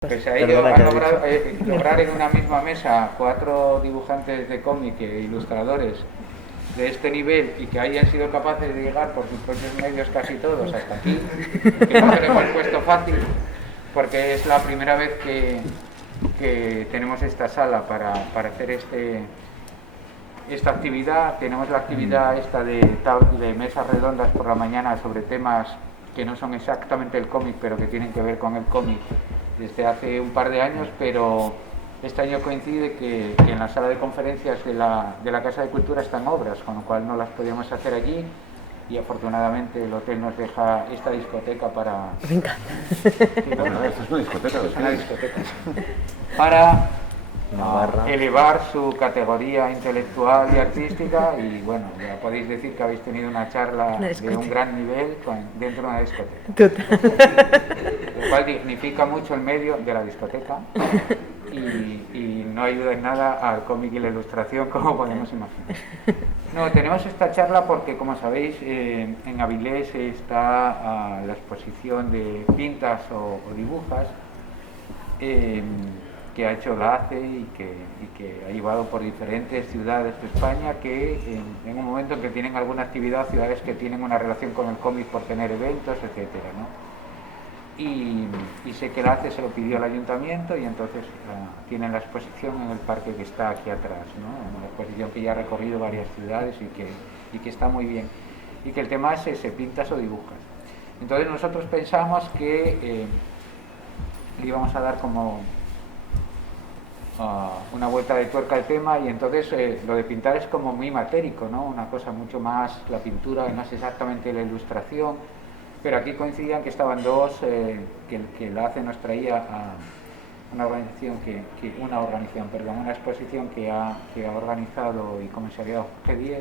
Pues ha ido a lograr en una misma mesa 4 dibujantes de cómic e ilustradores de este nivel y que hayan sido capaces de llegar por sus propios medios casi todos hasta aquí, que no tenemos puesto fácil, porque es la primera vez que tenemos esta sala para hacer esta actividad. Tenemos la actividad esta de mesas redondas por la mañana sobre temas que no son exactamente el cómic, pero que tienen que ver con el cómic desde hace un par de años, pero este año coincide que en la sala de conferencias de la Casa de Cultura están obras, con lo cual no las podíamos hacer allí, y afortunadamente el hotel nos deja esta discoteca para... Me encanta. Bueno, esto es una discoteca. Es una discoteca. Para elevar su categoría intelectual y artística, y bueno, ya podéis decir que habéis tenido una charla de un gran nivel dentro de una discoteca. Total. Lo cual dignifica mucho el medio de la discoteca y no ayuda en nada al cómic y la ilustración, como podemos imaginar. No, tenemos esta charla porque, como sabéis, en Avilés está la exposición de pintas o dibujas que ha hecho la ACE y que ha llevado por diferentes ciudades de España, que en un momento en que tienen alguna actividad, ciudades que tienen una relación con el cómic por tener eventos, etcétera, ¿no? Y sé que la ACE se lo pidió al ayuntamiento, y entonces tienen la exposición en el parque que está aquí atrás, ¿no? Una exposición que ya ha recorrido varias ciudades y que está muy bien, y que el tema es ese, pintas o dibujas. Entonces nosotros pensamos que le íbamos a dar como una vuelta de tuerca al tema, y entonces lo de pintar es como muy matérico, ¿no? Una cosa mucho más, la pintura no es exactamente la ilustración, pero aquí coincidían que estaban dos, que la ACE nos traía a una organización una exposición que ha organizado y comisariado G10,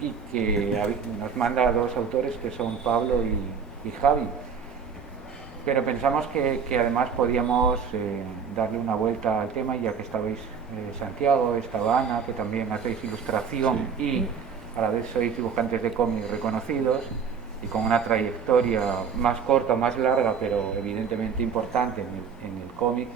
y que nos manda a dos autores que son Pablo y Javi. Pero pensamos que además podíamos darle una vuelta al tema, ya que estabais Santiago, estaba Ana, que también hacéis ilustración y a la vez sois dibujantes de cómic reconocidos y con una trayectoria más corta, más larga, pero evidentemente importante en el cómic.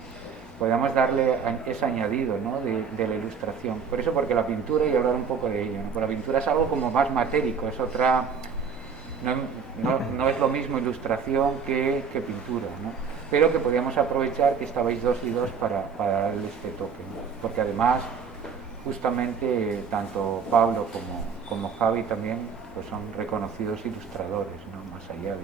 Podemos darle ese añadido, ¿no? de la ilustración. Por eso, porque la pintura, y hablar un poco de ello, ¿no? La pintura es algo como más matérico, es otra... No es lo mismo ilustración que pintura, ¿no? Pero que podíamos aprovechar que estabais dos y dos para darle este toque, ¿no? Porque además justamente tanto Pablo como Javi también pues son reconocidos ilustradores, ¿no? Más allá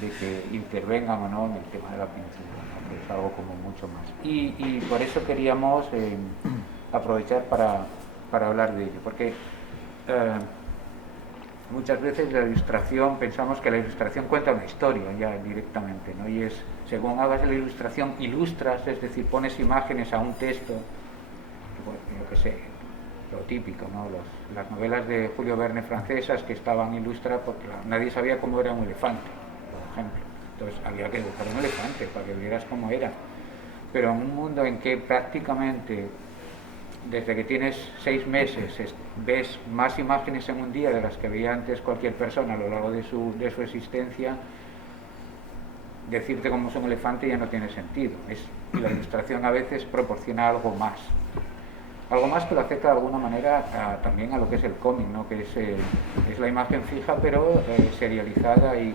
de que intervengan o no en el tema de la pintura, ¿no? Que es algo como mucho más, y por eso queríamos aprovechar para hablar de ello, porque muchas veces la ilustración, pensamos que la ilustración cuenta una historia ya directamente, ¿no? Y es, según hagas la ilustración, ilustras, es decir, pones imágenes a un texto, yo qué sé, lo típico, ¿no? Las novelas de Julio Verne francesas que estaban ilustradas porque nadie sabía cómo era un elefante, por ejemplo. Entonces había que dibujar un elefante para que vieras cómo era. Pero en un mundo en que prácticamente desde que tienes 6 meses ves más imágenes en un día de las que veía antes cualquier persona a lo largo de su existencia, decirte cómo es un elefante ya no tiene sentido. Y la ilustración a veces proporciona algo más que lo acerca de alguna manera también a lo que es el cómic, ¿no? Que es la imagen fija, pero serializada y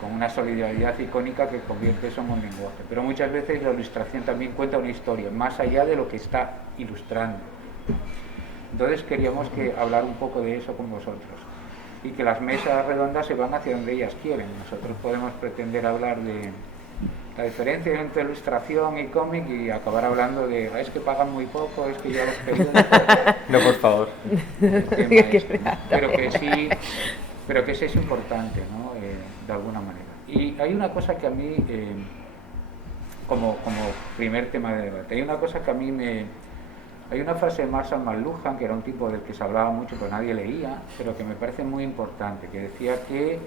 con una solidaridad icónica que convierte eso en un lenguaje. Pero muchas veces la ilustración también cuenta una historia, más allá de lo que está ilustrando. Entonces queríamos hablar un poco de eso con vosotros, y que las mesas redondas se van hacia donde ellas quieren. Nosotros podemos pretender hablar de la diferencia entre ilustración y cómic y acabar hablando de es que pagan muy poco, es que ya los periódicos... No, por favor. Pero que sí es importante, ¿no? De alguna manera. Y hay una cosa que a mí, como primer tema de debate, hay una cosa que a mí hay una frase de Marshall McLuhan, que era un tipo del que se hablaba mucho pero nadie leía, pero que me parece muy importante, que decía que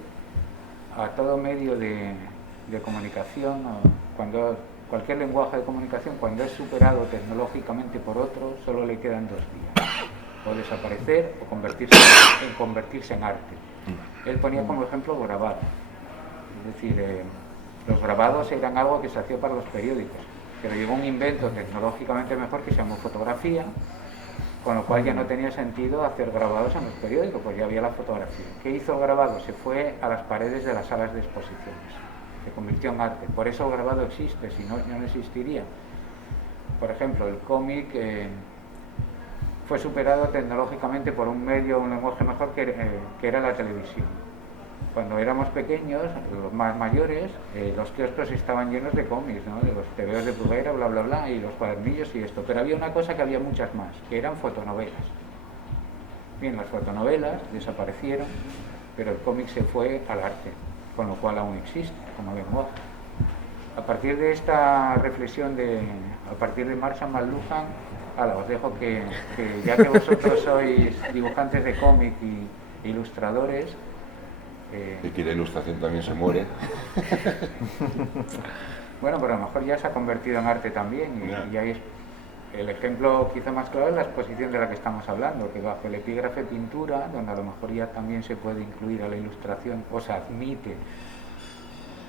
a todo medio de comunicación, cualquier lenguaje de comunicación, cuando es superado tecnológicamente por otro, solo le quedan 2 días: o desaparecer o convertirse en arte. Él ponía como ejemplo grabar, es decir, Los grabados eran algo que se hacía para los periódicos, pero llegó un invento tecnológicamente mejor que se llamó fotografía, con lo cual ya no tenía sentido hacer grabados en los periódicos, pues ya había la fotografía. ¿Qué hizo el grabado? Se fue a las paredes de las salas de exposiciones, se convirtió en arte. Por eso el grabado existe, si no, no existiría. Por ejemplo, el cómic fue superado tecnológicamente por un medio, un lenguaje mejor que era la televisión. Cuando éramos pequeños, los más mayores, los kioscos estaban llenos de cómics, ¿no? De los tebeos de Bruguera, bla, bla, bla, y los cuadernillos y esto. Pero había una cosa que había muchas más, que eran fotonovelas. Bien, las fotonovelas desaparecieron, pero el cómic se fue al arte, con lo cual aún existe como lenguaje. A partir de esta reflexión, a partir de Marshall McLuhan, os dejo que ya que vosotros sois dibujantes de cómic y ilustradores, y que la ilustración también se muere. Bueno, pero a lo mejor ya se ha convertido en arte también, y ahí es el ejemplo quizá más claro es la exposición de la que estamos hablando, que bajo el epígrafe pintura, donde a lo mejor ya también se puede incluir a la ilustración, o se admite,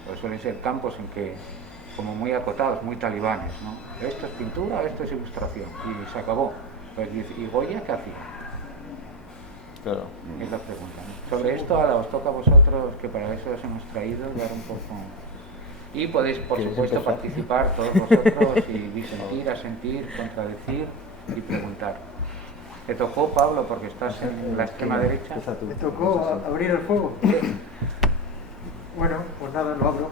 pues suelen ser campos en que, como muy acotados, muy talibanes, ¿no? Esto es pintura, esto es ilustración, y se acabó. Pues, ¿y Goya qué hacía? Claro. Es la pregunta, ¿no? Sobre esto ahora os toca a vosotros, que para eso os hemos traído, dar un poco... Y podéis, por supuesto, participar todos vosotros y disentir, asentir, contradecir y preguntar. ¿Te tocó, Pablo, porque estás en la extrema derecha? ¿Te tocó abrir el fuego? Bueno, pues nada, lo abro.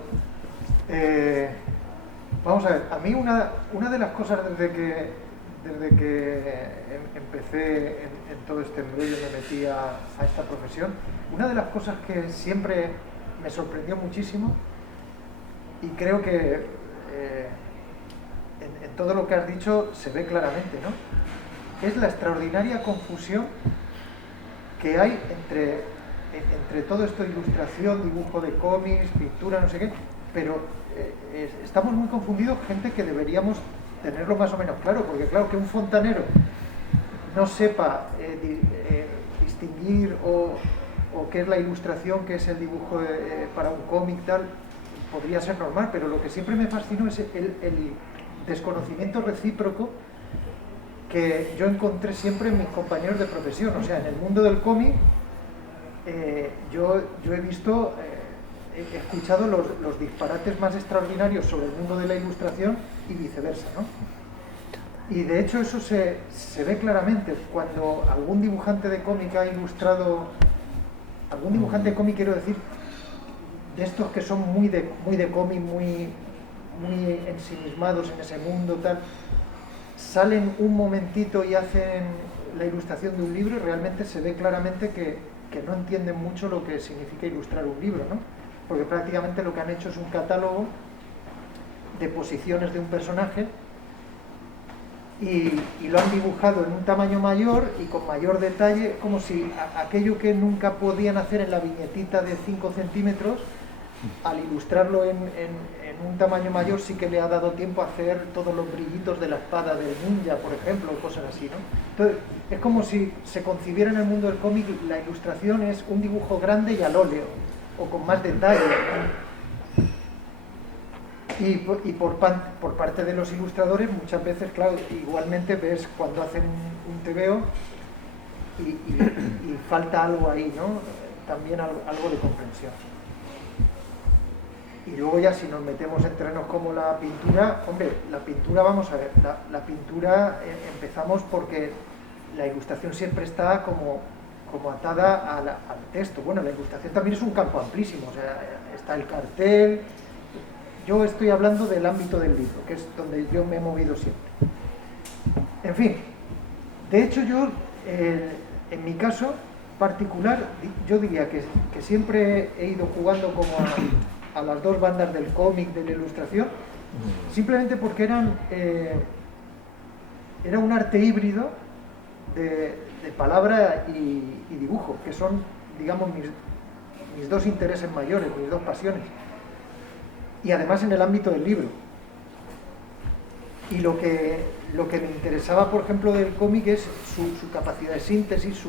Vamos a ver, a mí una de las cosas desde que empecé en todo este embrollo, me metí a esta profesión, una de las cosas que siempre me sorprendió muchísimo, y creo que en todo lo que has dicho se ve claramente, ¿no? Es la extraordinaria confusión que hay entre todo esto de ilustración, dibujo de cómics, pintura, no sé qué, pero estamos muy confundidos, gente que deberíamos tenerlo más o menos claro, porque claro, que un fontanero no sepa distinguir o qué es la ilustración, qué es el dibujo para un cómic, tal, podría ser normal, pero lo que siempre me fascinó es el desconocimiento recíproco que yo encontré siempre en mis compañeros de profesión. O sea, en el mundo del cómic yo he visto, he escuchado los disparates más extraordinarios sobre el mundo de la ilustración y viceversa, ¿no? Y de hecho eso se ve claramente cuando algún dibujante de cómic ha ilustrado, algún dibujante de cómic, quiero decir, de estos que son muy de cómic, muy ensimismados en ese mundo, tal, salen un momentito y hacen la ilustración de un libro y realmente se ve claramente que no entienden mucho lo que significa ilustrar un libro, ¿no? Porque prácticamente lo que han hecho es un catálogo de posiciones de un personaje y lo han dibujado en un tamaño mayor y con mayor detalle, como si aquello que nunca podían hacer en la viñetita de 5 centímetros, al ilustrarlo en un tamaño mayor sí que le ha dado tiempo a hacer todos los brillitos de la espada del ninja, por ejemplo, o cosas así, ¿no? Entonces, es como si se concibiera en el mundo del cómic la ilustración es un dibujo grande y al óleo, o con más detalle, ¿no? Y por parte de los ilustradores, muchas veces, claro, igualmente ves cuando hacen un tebeo y falta algo ahí, ¿no? También algo de comprensión. Y luego ya si nos metemos en terrenos como la pintura, hombre, la pintura, vamos a ver, la pintura empezamos porque la ilustración siempre está como atada al texto. Bueno, la ilustración también es un campo amplísimo, o sea, está el cartel. Yo estoy hablando del ámbito del libro, que es donde yo me he movido siempre. En fin, de hecho yo, en mi caso particular, yo diría que siempre he ido jugando como a las dos bandas del cómic, de la ilustración, simplemente porque era un arte híbrido de palabra y dibujo, que son, digamos, mis dos intereses mayores, mis dos pasiones. Y además en el ámbito del libro. Y lo que me interesaba, por ejemplo, del cómic es su capacidad de síntesis,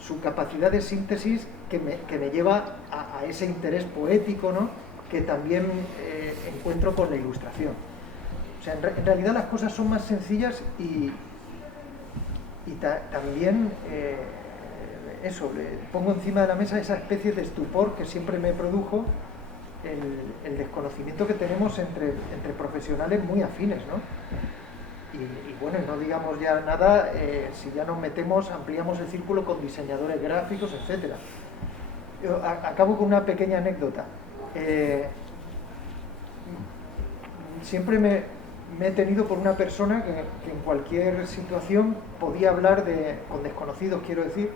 su capacidad de síntesis que me lleva a ese interés poético, ¿no? Que también encuentro con la ilustración. O sea, en realidad las cosas son más sencillas y también eso, pongo encima de la mesa esa especie de estupor que siempre me produjo el desconocimiento que tenemos entre profesionales muy afines, ¿no? Y bueno, no digamos ya nada, si ya nos metemos, ampliamos el círculo con diseñadores gráficos, etc. Yo acabo con una pequeña anécdota. Siempre me he tenido por una persona que en cualquier situación podía hablar con desconocidos, quiero decir,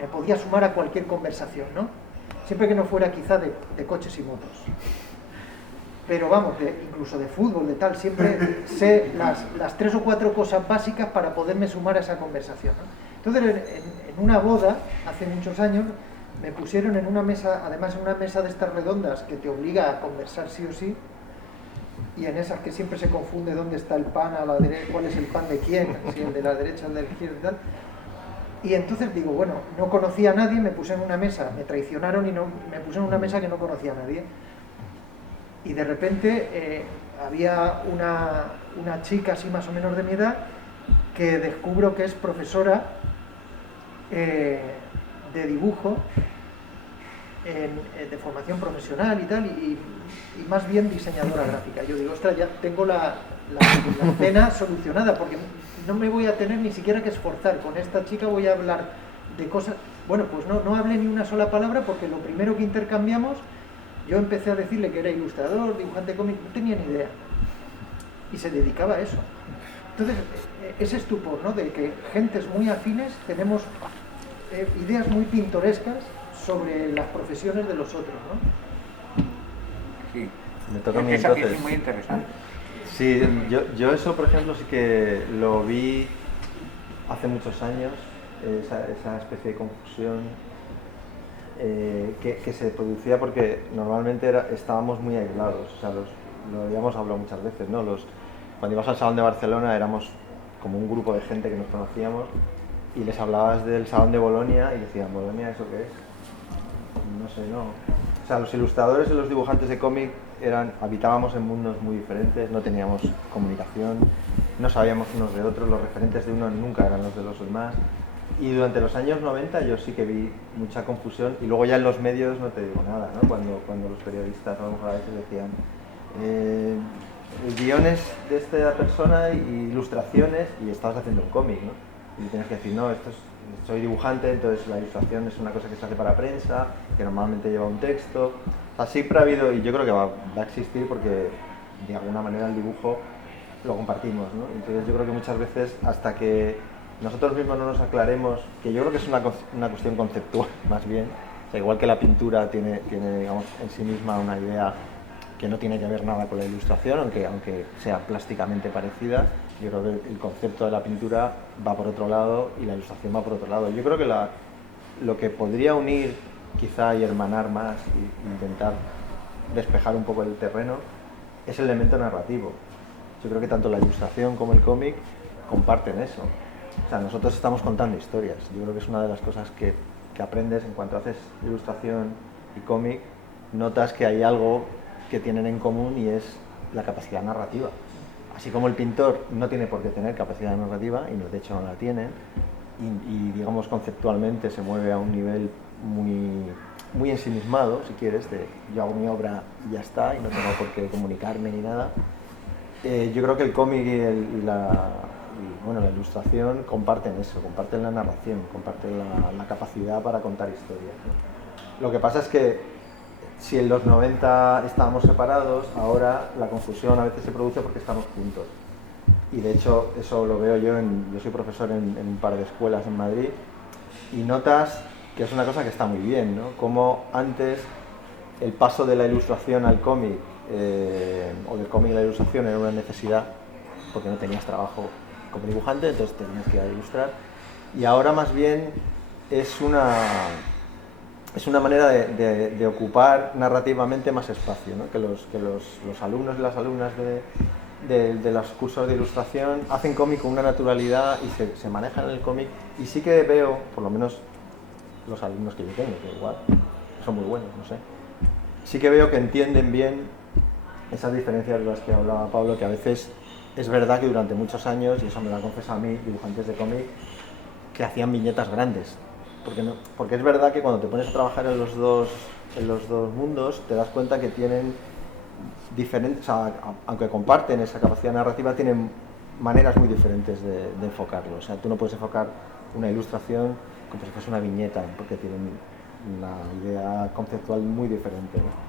me podía sumar a cualquier conversación, ¿no? Siempre que no fuera quizá de coches y motos. Pero vamos, incluso de fútbol, de tal, siempre sé las 3 o 4 cosas básicas para poderme sumar a esa conversación, ¿no? Entonces, en una boda, hace muchos años, me pusieron en una mesa, además en una mesa de estas redondas que te obliga a conversar sí o sí, y en esas que siempre se confunde dónde está el pan a la derecha, cuál es el pan de quién, si el de la derecha o el de la izquierda y tal. Y entonces digo, bueno, no conocía a nadie, me puse en una mesa, me traicionaron y me puse en una mesa que no conocía a nadie. Y de repente había una chica así más o menos de mi edad que descubro que es profesora de dibujo de formación profesional y tal, y más bien diseñadora gráfica. Yo digo, ostras, ya tengo la cena solucionada, porque no me voy a tener ni siquiera que esforzar. Con esta chica voy a hablar de cosas... Bueno, pues no hablé ni una sola palabra, porque lo primero que intercambiamos, yo empecé a decirle que era ilustrador, dibujante de cómic, no tenía ni idea. Y se dedicaba a eso. Entonces, ese estupor, ¿no?, de que gentes muy afines tenemos ideas muy pintorescas sobre las profesiones de los otros, ¿no? Sí, me toca a mí esa entonces. es muy interesante. Sí, yo eso, por ejemplo, sí que lo vi hace muchos años, esa especie de confusión que se producía porque normalmente estábamos muy aislados. O sea, lo habíamos hablado muchas veces, ¿no? Cuando ibas al Salón de Barcelona éramos como un grupo de gente que nos conocíamos y les hablabas del Salón de Bolonia y decían, ¿Bolonia eso qué es? No sé, no. O sea, los ilustradores y los dibujantes de cómic habitábamos en mundos muy diferentes, no teníamos comunicación, no sabíamos unos de otros, los referentes de uno nunca eran los de los demás. Y durante los años 90 yo sí que vi mucha confusión, y luego ya en los medios no te digo nada, ¿no? Cuando los periodistas a veces decían guiones de esta persona y ilustraciones, y estabas haciendo un cómic, ¿no? Y tienes que decir, no, soy dibujante, entonces la ilustración es una cosa que se hace para prensa, que normalmente lleva un texto. O sea, siempre ha habido, y yo creo que va a existir porque de alguna manera el dibujo lo compartimos, ¿no? Entonces yo creo que muchas veces, hasta que nosotros mismos no nos aclaremos, que yo creo que es una cuestión conceptual más bien, o sea, igual que la pintura tiene digamos, en sí misma una idea que no tiene que ver nada con la ilustración, aunque sea plásticamente parecida. Yo creo que el concepto de la pintura va por otro lado y la ilustración va por otro lado. Yo creo que lo que podría unir quizá y hermanar más e intentar despejar un poco el terreno es el elemento narrativo. Yo creo que tanto la ilustración como el cómic comparten eso. O sea, nosotros estamos contando historias. Yo creo que es una de las cosas que aprendes en cuanto haces ilustración y cómic. Notas que hay algo que tienen en común y es la capacidad narrativa. Así como el pintor no tiene por qué tener capacidad narrativa, y de hecho no la tiene, y digamos conceptualmente se mueve a un nivel muy ensimismado, si quieres, de yo hago mi obra y ya está, y no tengo por qué comunicarme ni nada. Yo creo que el cómic y la ilustración comparten eso, comparten la narración, comparten la capacidad para contar historias, ¿no? Lo que pasa es que si en los 90 estábamos separados, ahora la confusión a veces se produce porque estamos juntos. Y de hecho eso lo veo yo soy profesor en un par de escuelas en Madrid, y notas que es una cosa que está muy bien, ¿no? Como antes el paso de la ilustración al cómic, o del cómic a la ilustración, era una necesidad porque no tenías trabajo como dibujante, entonces tenías que ir a ilustrar, y ahora más bien es una manera de ocupar narrativamente más espacio, ¿no? Que los alumnos y las alumnas de los cursos de ilustración hacen cómic con una naturalidad y se manejan en el cómic, y sí que veo, por lo menos los alumnos que yo tengo, que igual son muy buenos, no sé, sí que veo que entienden bien esas diferencias de las que hablaba Pablo, que a veces es verdad que durante muchos años, y eso me lo han confesado a mí, dibujantes de cómic, que hacían viñetas grandes. Porque es verdad que cuando te pones a trabajar en los dos mundos, te das cuenta que tienen diferentes, o sea, aunque comparten esa capacidad narrativa, tienen maneras muy diferentes de enfocarlo. O sea, tú no puedes enfocar una ilustración como si fuese una viñeta, porque tienen una idea conceptual muy diferente, ¿no?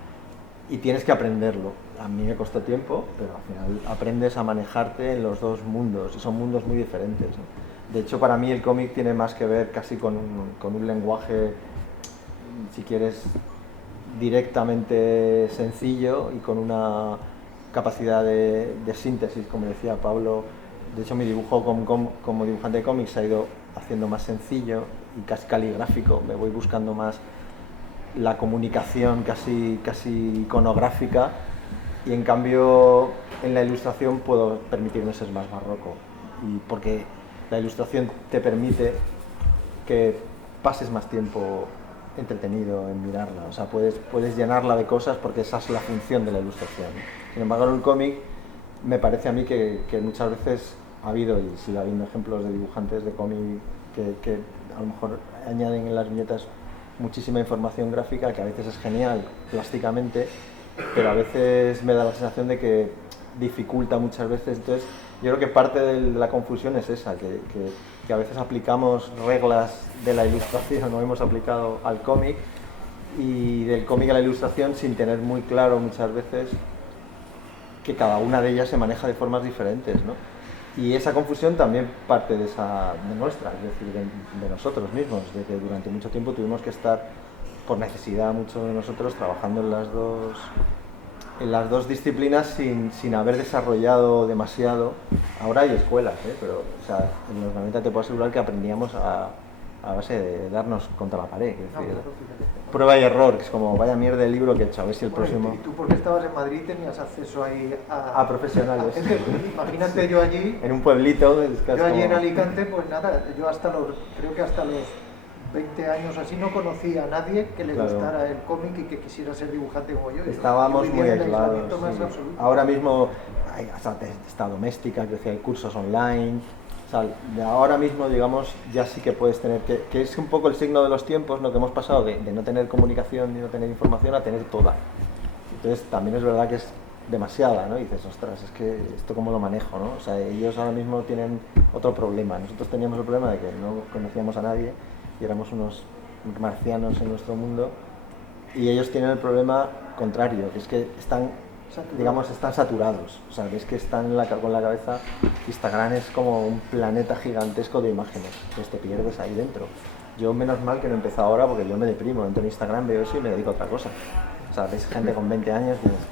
Y tienes que aprenderlo. A mí me costó tiempo, pero al final aprendes a manejarte en los dos mundos, y son mundos muy diferentes, ¿no? De hecho, para mí el cómic tiene más que ver casi con un lenguaje, si quieres, directamente sencillo y con una capacidad de síntesis, como decía Pablo. De hecho, mi dibujo como dibujante de cómics se ha ido haciendo más sencillo y casi caligráfico. Me voy buscando más la comunicación casi iconográfica, y en cambio en la ilustración puedo permitirme ser más barroco, y porque la ilustración te permite que pases más tiempo entretenido en mirarla, o sea, puedes llenarla de cosas porque esa es la función de la ilustración. Sin embargo, en un cómic me parece a mí que muchas veces ha habido, y sigue habiendo, ejemplos de dibujantes de cómic que a lo mejor añaden en las viñetas muchísima información gráfica, que a veces es genial plásticamente, pero a veces me da la sensación de que dificulta muchas veces. Entonces, yo creo que parte de la confusión es esa, que a veces aplicamos reglas de la ilustración, no hemos aplicado al cómic, y del cómic a la ilustración sin tener muy claro muchas veces que cada una de ellas se maneja de formas diferentes, ¿no? Y esa confusión también parte de nuestra, es decir, de nosotros mismos, de que durante mucho tiempo tuvimos que estar, por necesidad, muchos de nosotros trabajando en las dos disciplinas sin haber desarrollado demasiado. Ahora hay escuelas, pero o sea, en los 90 te puedo asegurar que aprendíamos a base de darnos contra la pared. Es decir, prueba y error, que es como, vaya mierda el libro que he hecho, a ver si el próximo... ¿Y tú porque estabas en Madrid tenías acceso ahí a profesionales? A gente, imagínate yo allí... En un pueblito... Yo allí en Alicante, pues nada, yo creo que hasta los 20 años así no conocía a nadie que le gustara el cómic y que quisiera ser dibujante como yo. Estábamos muy aislados. Sí. Ahora mismo hay hasta doméstica, es decir, hay cursos online. O sea, ahora mismo, digamos, ya sí que puedes tener, que es un poco el signo de los tiempos, ¿no? Que hemos pasado de no tener comunicación ni no tener información a tener toda. Entonces también es verdad que es demasiada, ¿no? Y dices, ostras, es que esto cómo lo manejo, ¿no? O sea, ellos ahora mismo tienen otro problema. Nosotros teníamos el problema de que no conocíamos a nadie y éramos unos marcianos en nuestro mundo, y ellos tienen el problema contrario, que es que están saturados. O sea, ves que están con la cabeza. Instagram es como un planeta gigantesco de imágenes, entonces te pierdes ahí dentro. Yo menos mal que no he empezado ahora, porque yo me deprimo, entro en Instagram, veo eso y me dedico a otra cosa. O sea, ves gente con 20 años y dices,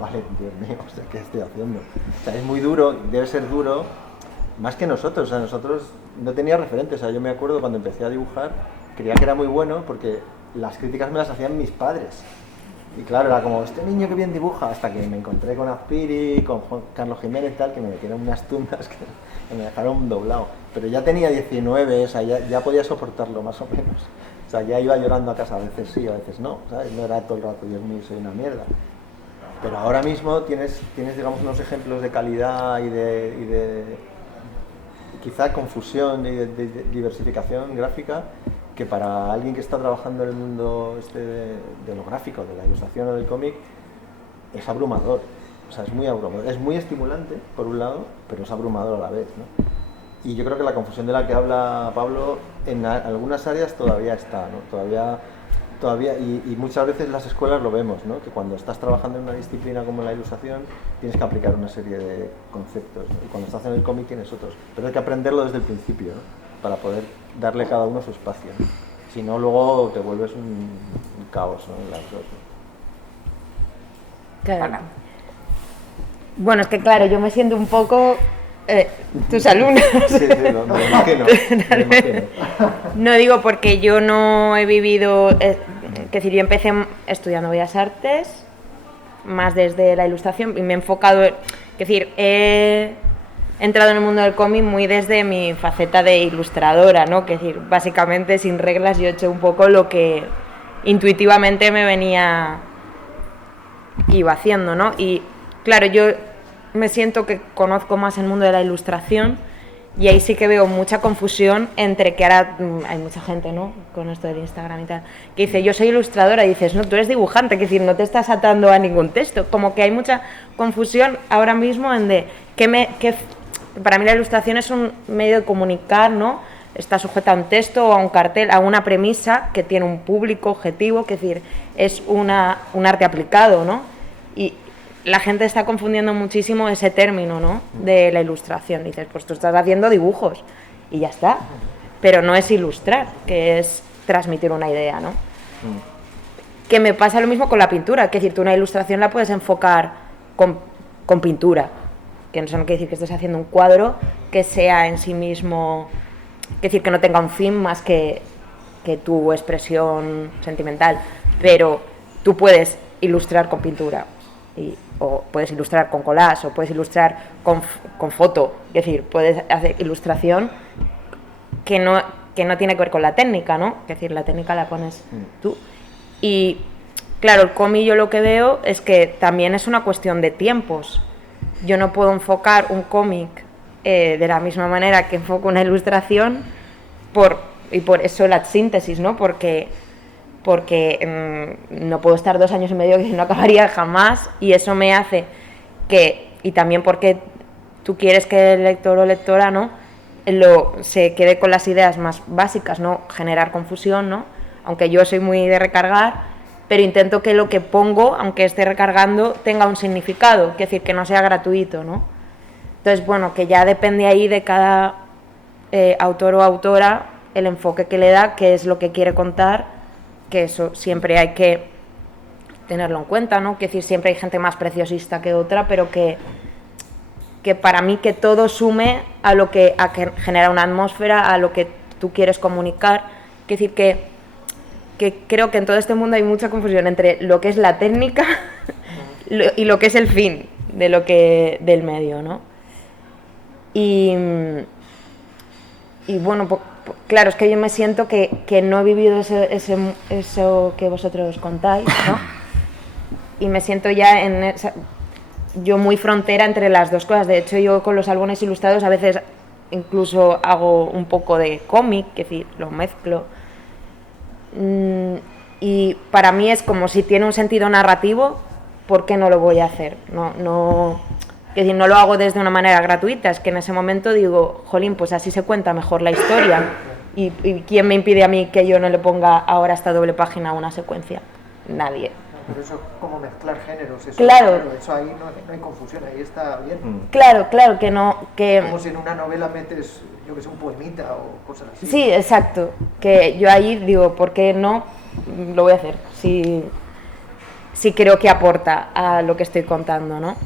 vale, Dios mío, o sea, ¿qué estoy haciendo? O sea, es muy duro, debe ser duro, más que nosotros. O sea, nosotros no tenía referentes. O sea, yo me acuerdo cuando empecé a dibujar, creía que era muy bueno porque las críticas me las hacían mis padres. Y claro, era como, este niño que bien dibuja, hasta que me encontré con Azpiri, con Juan Carlos Jiménez y tal, que me metieron unas tundas que me dejaron doblado. Pero ya tenía 19, o sea, ya podía soportarlo más o menos. O sea, ya iba llorando a casa, a veces sí, a veces no, ¿sabes? No era todo el rato, Dios mío, soy una mierda. Pero ahora mismo tienes digamos, unos ejemplos de calidad y de quizá confusión y de diversificación gráfica, que para alguien que está trabajando en el mundo de lo gráfico, de la ilustración o del cómic, es abrumador. O sea, es muy abrumador. Es muy estimulante, por un lado, pero es abrumador a la vez, ¿no? Y yo creo que la confusión de la que habla Pablo, en algunas áreas todavía está, ¿no? Todavía y muchas veces las escuelas lo vemos, ¿no? Que cuando estás trabajando en una disciplina como la ilustración, tienes que aplicar una serie de conceptos, ¿no? Y cuando estás en el cómic tienes otros. Pero hay que aprenderlo desde el principio, ¿no? Para poder darle cada uno su espacio, ¿no? Si no, luego te vuelves un caos, ¿no? En las dos, ¿no? Claro. Bueno, es que claro, yo me siento un poco tus alumnos. Sí, me imagino. No digo porque yo no he vivido, que decir, yo empecé estudiando Bellas Artes, más desde la ilustración, y me he enfocado, que decir, he entrado en el mundo del cómic muy desde mi faceta de ilustradora, ¿no? Que decir, básicamente sin reglas yo he hecho un poco lo que intuitivamente iba haciendo, ¿no? Y claro, yo me siento que conozco más el mundo de la ilustración y ahí sí que veo mucha confusión entre que ahora hay mucha gente, ¿no?, con esto del Instagram y tal, que dice, yo soy ilustradora, y dices, no, tú eres dibujante, es decir, no te estás atando a ningún texto. Como que hay mucha confusión ahora mismo en de que para mí la ilustración es un medio de comunicar, ¿no? Está sujeta a un texto o a un cartel, a una premisa que tiene un público objetivo, que es decir, es un arte aplicado, ¿no? Y la gente está confundiendo muchísimo ese término, ¿no?, de la ilustración. Dices, pues tú estás haciendo dibujos y ya está, pero no es ilustrar, que es transmitir una idea, ¿no? Que me pasa lo mismo con la pintura, que es decir, tú una ilustración la puedes enfocar con pintura, que eso no quiere decir que estés haciendo un cuadro que sea en sí mismo, es decir, que no tenga un fin más que tu expresión sentimental, pero tú puedes ilustrar con pintura, o puedes ilustrar con collage, o puedes ilustrar con foto, es decir, puedes hacer ilustración que no tiene que ver con la técnica, ¿no? Es decir, la técnica la pones tú. Y claro, el cómic yo lo que veo es que también es una cuestión de tiempos. Yo no puedo enfocar un cómic de la misma manera que enfoco una ilustración, y por eso la síntesis, ¿no? Porque no puedo estar 2 años y medio, que no acabaría jamás, y eso me hace que, y también porque tú quieres que el lector o lectora, ¿no?, se quede con las ideas más básicas, no generar confusión, ¿no? Aunque yo soy muy de recargar, pero intento que lo que pongo, aunque esté recargando, tenga un significado, es decir, que no sea gratuito, ¿no? Entonces, bueno, que ya depende ahí de cada autor o autora el enfoque que le da, qué es lo que quiere contar, que eso siempre hay que tenerlo en cuenta, ¿no? Que decir, siempre hay gente más preciosista que otra, pero que para mí que todo sume a que genera una atmósfera, a lo que tú quieres comunicar. Es decir, que creo que en todo este mundo hay mucha confusión entre lo que es la técnica y lo que es el fin del medio, ¿no? Y bueno, claro, es que yo me siento que no he vivido eso que vosotros contáis, ¿no? Y me siento ya yo muy frontera entre las dos cosas. De hecho, yo con los álbumes ilustrados a veces incluso hago un poco de cómic, es decir, lo mezclo. Y para mí es como si tiene un sentido narrativo, ¿por qué no lo voy a hacer? Es decir, no lo hago desde una manera gratuita, es que en ese momento digo, jolín, pues así se cuenta mejor la historia. ¿Y quién me impide a mí que yo no le ponga ahora esta doble página a una secuencia? Nadie. Pero eso como mezclar géneros, eso, claro. Eso ahí no hay confusión, ahí está bien. Claro, que no... Como si en una novela metes, yo que sé, un poemita o cosas así. Sí, exacto. Que yo ahí digo, ¿por qué no lo voy a hacer? Si creo que aporta a lo que estoy contando, ¿no?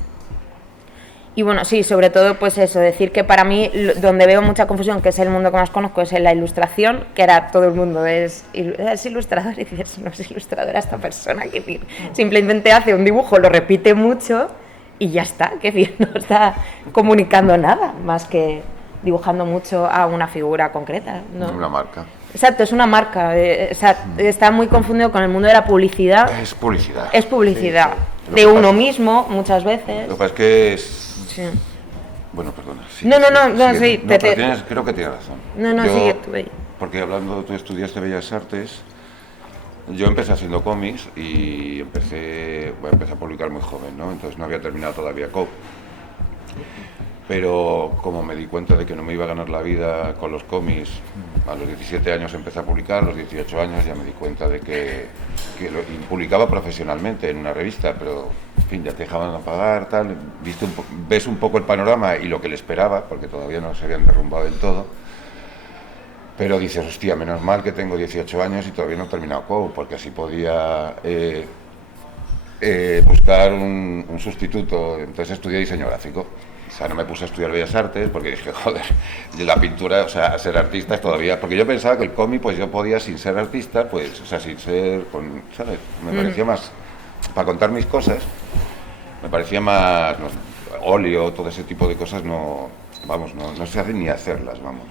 Y bueno, sí, sobre todo pues eso, decir que para mí donde veo mucha confusión, que es el mundo que más conozco, es en la ilustración, que era todo el mundo es ilustrador, y dices, no es ilustradora esta persona, que decir, simplemente hace un dibujo, lo repite mucho y ya está, que decir, no está comunicando nada, más que dibujando mucho a una figura concreta, ¿no? Una marca. Exacto, es una marca, está muy confundido con el mundo de la publicidad. Es publicidad. Es publicidad, sí. De uno mismo, muchas veces. Lo que pasa es que es... Sí. Bueno, perdona. Sí, No, sí. sí. Creo que tienes razón. No, sigue tú ahí. Porque hablando, tú estudiaste Bellas Artes, yo empecé haciendo cómics y empecé a publicar muy joven, ¿no? Entonces no había terminado todavía COP. Pero como me di cuenta de que no me iba a ganar la vida con los cómics, a los 17 años empecé a publicar, a los 18 años ya me di cuenta de que y publicaba profesionalmente en una revista, pero en fin, ya te dejaban a pagar, tal, ves un poco el panorama y lo que le esperaba, porque todavía no se habían derrumbado del todo, pero dices, hostia, menos mal que tengo 18 años y todavía no he terminado COU, porque así podía buscar un sustituto. Entonces estudié diseño gráfico. O sea, no me puse a estudiar Bellas Artes porque dije, joder, la pintura, o sea, ser artista es todavía... Porque yo pensaba que el cómic, pues yo podía, sin ser artista, pues, o sea, sin ser, ¿sabes? Me parecía más... Para contar mis cosas, me parecía más... óleo, todo ese tipo de cosas, no se hacen ni hacerlas, vamos.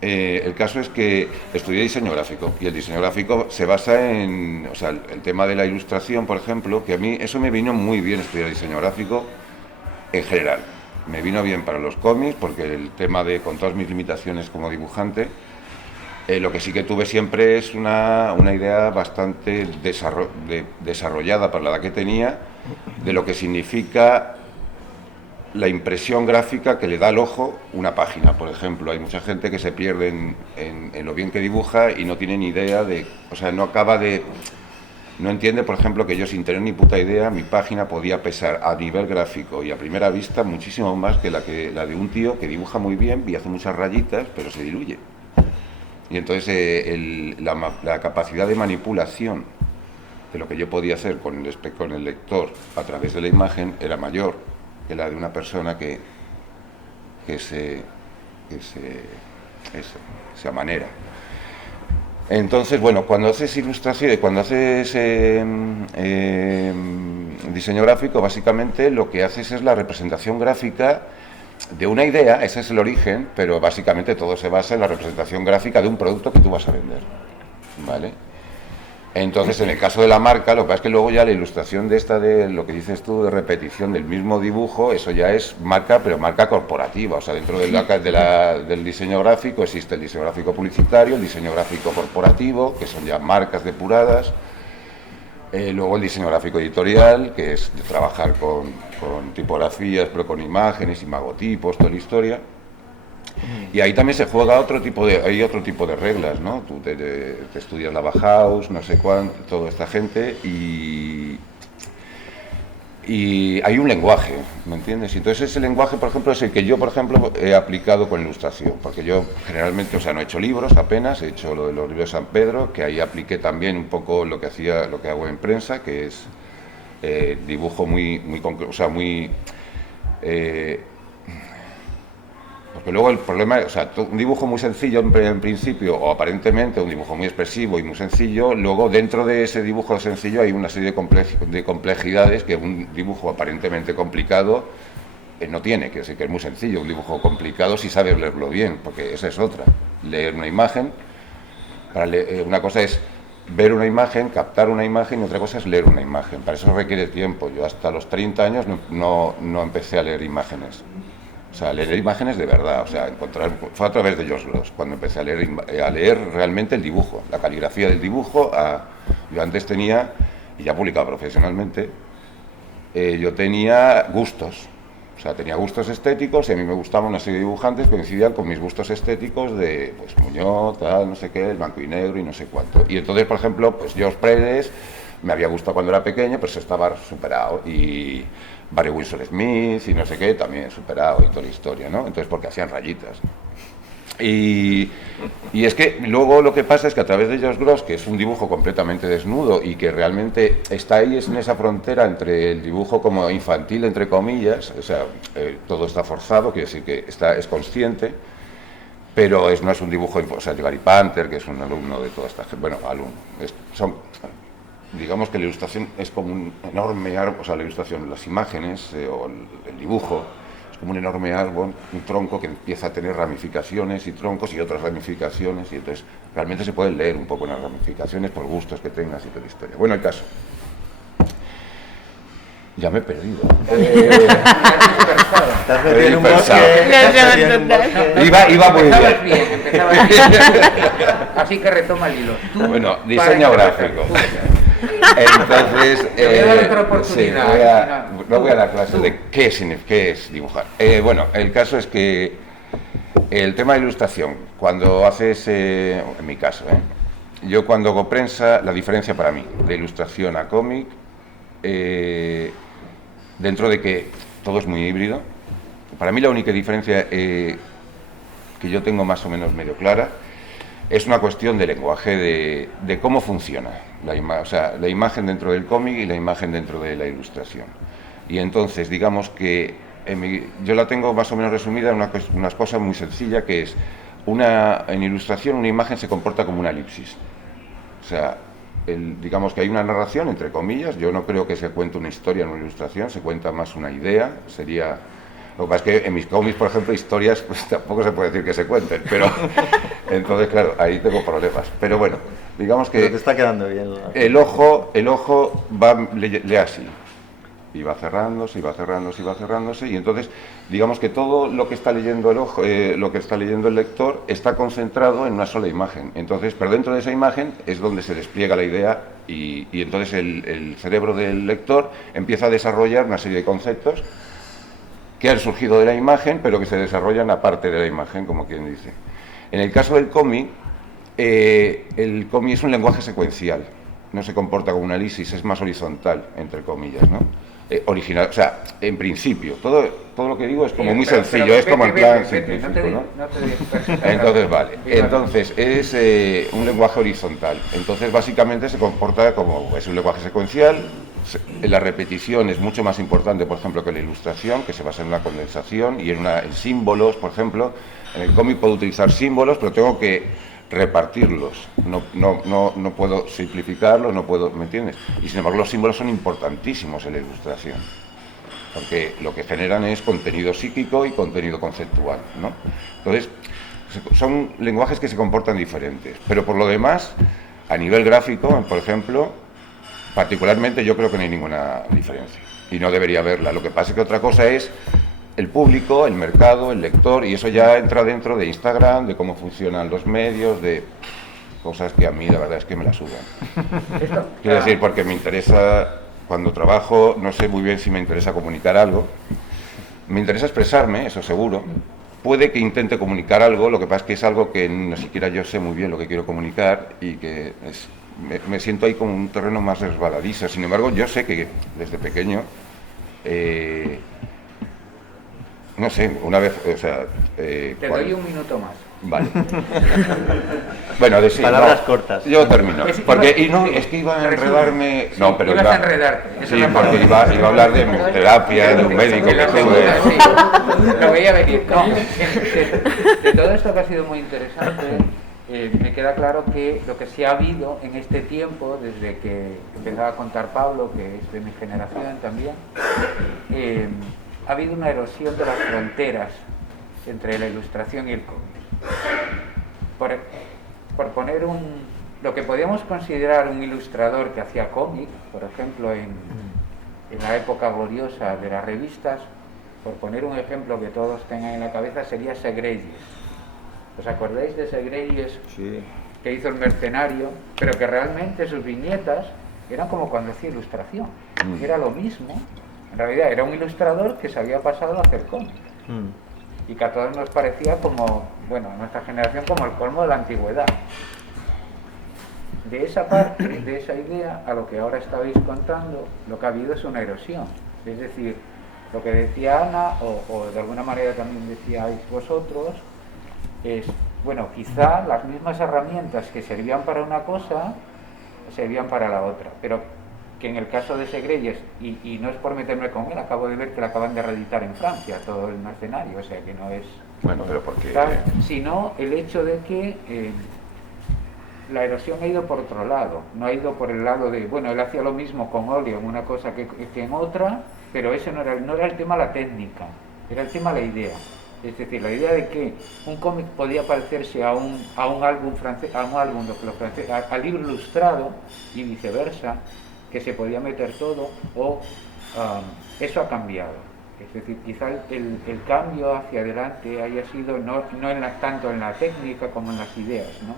El caso es que estudié diseño gráfico, y el diseño gráfico se basa en... O sea, el tema de la ilustración, por ejemplo, que a mí eso me vino muy bien estudiar diseño gráfico, en general. Me vino bien para los cómics porque el tema de, con todas mis limitaciones como dibujante, lo que sí que tuve siempre es una idea bastante desarrollada para la edad que tenía de lo que significa la impresión gráfica que le da al ojo una página. Por ejemplo, hay mucha gente que se pierde en lo bien que dibuja y no tiene ni idea de, o sea, no entiende, por ejemplo, que yo sin tener ni puta idea mi página podía pesar a nivel gráfico y a primera vista muchísimo más que la de un tío que dibuja muy bien y hace muchas rayitas, pero se diluye. Y entonces la capacidad de manipulación de lo que yo podía hacer con el lector a través de la imagen era mayor que la de una persona que se amanera. Entonces, bueno, cuando haces ilustración, cuando haces diseño gráfico, básicamente lo que haces es la representación gráfica de una idea, ese es el origen, pero básicamente todo se basa en la representación gráfica de un producto que tú vas a vender, ¿vale? Entonces, en el caso de la marca, lo que pasa es que luego ya la ilustración de lo que dices tú, de repetición del mismo dibujo, eso ya es marca, pero marca corporativa. O sea, dentro del diseño gráfico existe el diseño gráfico publicitario, el diseño gráfico corporativo, que son ya marcas depuradas. Luego el diseño gráfico editorial, que es de trabajar con tipografías, pero con imágenes, imagotipos, toda la historia. Y ahí también se juega otro tipo de reglas, ¿no? Tú te estudias la Bauhaus, no sé cuánto, toda esta gente, y hay un lenguaje, ¿me entiendes? Y entonces ese lenguaje, por ejemplo, es el que yo, por ejemplo, he aplicado con ilustración, porque yo generalmente, o sea, no he hecho libros apenas, he hecho lo de los libros de San Pedro, que ahí apliqué también un poco lo que hago en prensa, que es dibujo muy concreto, o sea, muy... porque luego el problema, o sea, un dibujo muy sencillo en principio, o aparentemente un dibujo muy expresivo y muy sencillo, luego dentro de ese dibujo sencillo hay una serie de complejidades que un dibujo aparentemente complicado no tiene, que decir que es muy sencillo, un dibujo complicado si sabes leerlo bien, porque esa es otra, leer una imagen, una cosa es ver una imagen, captar una imagen y otra cosa es leer una imagen, para eso requiere tiempo. Yo hasta los 30 años no empecé a leer imágenes. O sea, leer imágenes de verdad, o sea, fue a través de George Grosz cuando empecé a leer realmente el dibujo, la caligrafía del dibujo. Yo antes tenía, y ya publicaba profesionalmente, yo tenía gustos, o sea, tenía gustos estéticos y a mí me gustaban una serie de dibujantes que coincidían con mis gustos estéticos de, pues, Muñoz, tal, no sé qué, el blanco y negro y no sé cuánto. Y entonces, por ejemplo, pues George Pérez me había gustado cuando era pequeño, pero se estaba superado, y Barry Windsor Smith y no sé qué, también superado y toda la historia, ¿no? Entonces, porque hacían rayitas. Y es que luego lo que pasa es que a través de George Grosz, que es un dibujo completamente desnudo y que realmente está ahí, es en esa frontera entre el dibujo como infantil, entre comillas, o sea, todo está forzado, quiere decir que es consciente, pero no es un dibujo, o sea, Gary Panther, que es un alumno de toda esta gente, bueno, digamos que la ilustración es como un enorme árbol, o sea, la ilustración, las imágenes o el dibujo es como un enorme árbol, un tronco que empieza a tener ramificaciones y troncos y otras ramificaciones, y entonces realmente se puede leer un poco en las ramificaciones por gustos que tengas y toda la historia. Bueno, el caso. Ya me he perdido. Estás metido en un bosque. Iba muy bien. Empezabas bien. Así que retoma el hilo. Bueno, diseño gráfico. Entonces, no voy a dar clases de qué es dibujar. Bueno, el caso es que el tema de ilustración, cuando haces, en mi caso, yo cuando hago prensa, la diferencia para mí de ilustración a cómic, dentro de que todo es muy híbrido, para mí la única diferencia que yo tengo más o menos medio clara es una cuestión de lenguaje, de cómo funciona la imagen dentro del cómic y la imagen dentro de la ilustración. Y entonces, digamos que yo la tengo más o menos resumida en una cosa muy sencilla, que es, en ilustración una imagen se comporta como una elipsis. O sea, digamos que hay una narración, entre comillas, yo no creo que se cuente una historia en una ilustración, se cuenta más una idea, sería... Lo que pasa es que en mis cómics, por ejemplo, historias, pues tampoco se puede decir que se cuenten, pero entonces, claro, ahí tengo problemas. Pero bueno, digamos que... Pero te está quedando bien. El ojo lee así. y va cerrándose, y va cerrándose, y va cerrándose, y entonces digamos que todo lo que está leyendo el ojo, lo que está leyendo el lector está concentrado en una sola imagen. Entonces, pero dentro de esa imagen es donde se despliega la idea y entonces el cerebro del lector empieza a desarrollar una serie de conceptos que han surgido de la imagen, pero que se desarrollan aparte de la imagen, como quien dice. En el caso del cómic, el cómic es un lenguaje secuencial, no se comporta como una lisis, es más horizontal, entre comillas, ¿no? Original, o sea, en principio, todo lo que digo es como muy sencillo, es como en plan científico, ¿no? Entonces, vale, entonces es un lenguaje horizontal, entonces básicamente se comporta como, es un lenguaje secuencial, la repetición es mucho más importante, por ejemplo, que la ilustración, que se basa en una condensación y en símbolos, por ejemplo. En el cómic puedo utilizar símbolos, pero tengo que repartirlos, no puedo simplificarlos, no puedo, ¿me entiendes? Y sin embargo los símbolos son importantísimos en la ilustración, porque lo que generan es contenido psíquico y contenido conceptual, ¿no? Entonces, son lenguajes que se comportan diferentes, pero por lo demás, a nivel gráfico, por ejemplo, particularmente yo creo que no hay ninguna diferencia, y no debería haberla. Lo que pasa es que otra cosa es el público, el mercado, el lector, y eso ya entra dentro de Instagram, de cómo funcionan los medios, de cosas que a mí la verdad es que me la sudan. Quiero decir, porque me interesa, cuando trabajo, no sé muy bien si me interesa comunicar algo, me interesa expresarme, eso seguro, puede que intente comunicar algo, lo que pasa es que es algo que ni siquiera yo sé muy bien lo que quiero comunicar y que me siento ahí como un terreno más resbaladizo. Sin embargo, yo sé que desde pequeño... no sé, una vez, o sea... Te doy un minuto más. Vale. Bueno, de sí, palabras cortas. Yo termino. Porque es que iba a enredarme... Sí, no, pero ibas a enredarte. Sí, porque iba a hablar de terapia, de un médico que tuve... Sí, lo veía venir. No, de todo esto que ha sido muy interesante, me queda claro que lo que sí ha habido en este tiempo, desde que empezaba a contar Pablo, que es de mi generación también, ha habido una erosión de las fronteras entre la ilustración y el cómic. Por poner lo que podíamos considerar un ilustrador que hacía cómic, por ejemplo, en la época gloriosa de las revistas, por poner un ejemplo que todos tengan en la cabeza, sería Segreyes. ¿Os acordáis de Segreyes? Sí. Que hizo El Mercenario, pero que realmente sus viñetas eran como cuando hacía ilustración. Era lo mismo. En realidad era un ilustrador que se había pasado a hacer cómic. Y que a todos nos parecía como, bueno, a nuestra generación como el colmo de la antigüedad. De esa parte, de esa idea, a lo que ahora estabais contando, lo que ha habido es una erosión. Es decir, lo que decía Ana, o de alguna manera también decíais vosotros, es, bueno, quizá las mismas herramientas que servían para una cosa, servían para la otra. Pero que en el caso de Segreyes, y no es por meterme con él, acabo de ver que lo acaban de reeditar en Francia, todo El Mercenario, o sea que no es... Bueno, pero porque... Sino el hecho de que la erosión ha ido por otro lado, no ha ido por el lado de, bueno, él hacía lo mismo con óleo en una cosa que en otra, pero ese no era el tema la técnica, era el tema la idea. Es decir, la idea de que un cómic podía parecerse a un álbum francés, al libro ilustrado y viceversa, que se podía meter todo, eso ha cambiado. Es decir, quizá el cambio hacia adelante haya sido no tanto en la técnica como en las ideas, ¿no?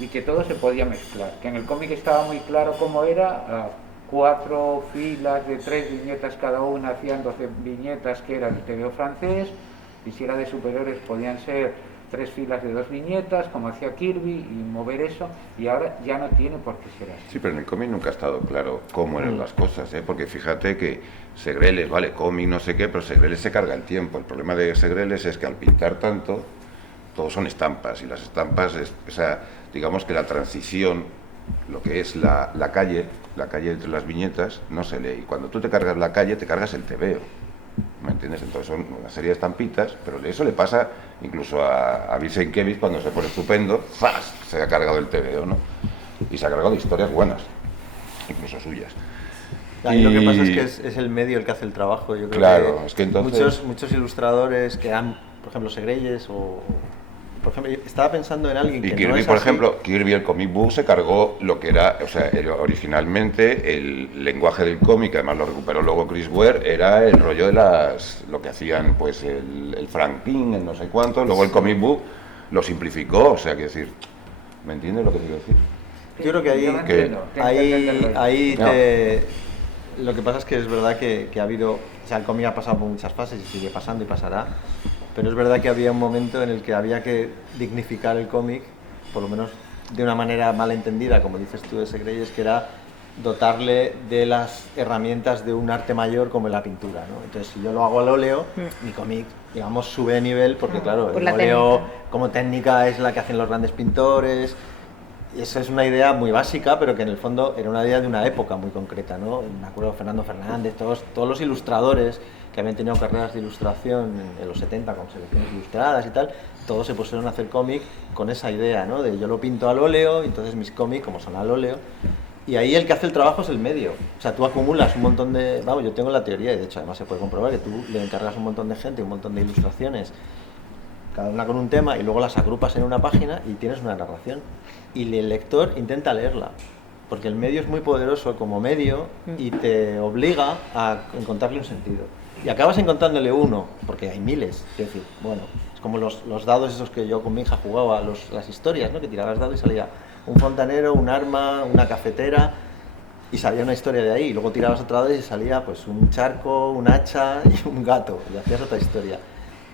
Y que todo se podía mezclar, que en el cómic estaba muy claro cómo era, 4 filas de 3 viñetas cada una, hacían 12 viñetas, que era el TVO francés, y si era de superiores podían ser 3 filas de 2 viñetas, como hacía Kirby, y mover eso, y ahora ya no tiene por qué ser así. Sí, pero en el cómic nunca ha estado claro cómo eran las cosas, ¿eh? Porque fíjate que Segreles, vale, cómic no sé qué, pero Segreles se carga el tiempo. El problema de Segreles es que al pintar tanto, todos son estampas, y las estampas, o sea, digamos que la transición, lo que es la calle entre las viñetas, no se lee. Y cuando tú te cargas la calle, te cargas el tebeo. ¿Me entiendes? Entonces son una serie de estampitas, pero eso le pasa incluso a Visenkiewicz cuando se pone estupendo, ¡zas! Se ha cargado el tebeo, ¿no? Y se ha cargado de historias buenas, incluso suyas. Y lo que pasa es que es el medio el que hace el trabajo. Yo creo claro, es que entonces... muchos ilustradores que han, por ejemplo, Segreyes o por ejemplo, estaba pensando en alguien Y que Kirby, no es por así. ejemplo, Kirby, el comic book, se cargó lo que era, o sea, originalmente el lenguaje del cómic, además lo recuperó luego Chris Ware, era el rollo de lo que hacían, pues, el Frank King, el no sé cuánto, luego el comic book lo simplificó, o sea, quiero decir, ¿me entiendes lo que quiero decir? Yo creo que Yo lo entiendo, tengo que entenderlo. lo que pasa es que es verdad que ha habido, o sea, el cómic ha pasado por muchas fases y sigue pasando y pasará, pero es verdad que había un momento en el que había que dignificar el cómic, por lo menos de una manera mal entendida, como dices tú de Segreyes, que era dotarle de las herramientas de un arte mayor como la pintura, ¿no? Entonces, si yo lo hago al óleo, mi cómic, digamos, sube de nivel porque, claro, Por el la óleo técnica. como técnica es la que hacen los grandes pintores. Y esa es una idea muy básica, pero que en el fondo era una idea de una época muy concreta, ¿no? Me acuerdo de Fernando Fernández, todos los ilustradores que habían tenido carreras de ilustración en los 70 con selecciones ilustradas y tal, todos se pusieron a hacer cómic con esa idea, ¿no? De yo lo pinto al óleo, entonces mis cómics, como son al óleo, y ahí el que hace el trabajo es el medio. O sea, tú acumulas un montón de... Vamos, yo tengo la teoría, y de hecho además se puede comprobar, que tú le encargas un montón de gente, un montón de ilustraciones, cada una con un tema, y luego las agrupas en una página y tienes una narración. Y el lector intenta leerla, porque el medio es muy poderoso como medio y te obliga a encontrarle un sentido. Y acabas encontrándole uno, porque hay miles. Es decir, bueno, es como los dados esos que yo con mi hija jugaba, las historias, ¿no? Que tirabas dados y salía un fontanero, un arma, una cafetera, y salía una historia de ahí. Y luego tirabas otra vez y salía pues un charco, un hacha y un gato, y hacías otra historia.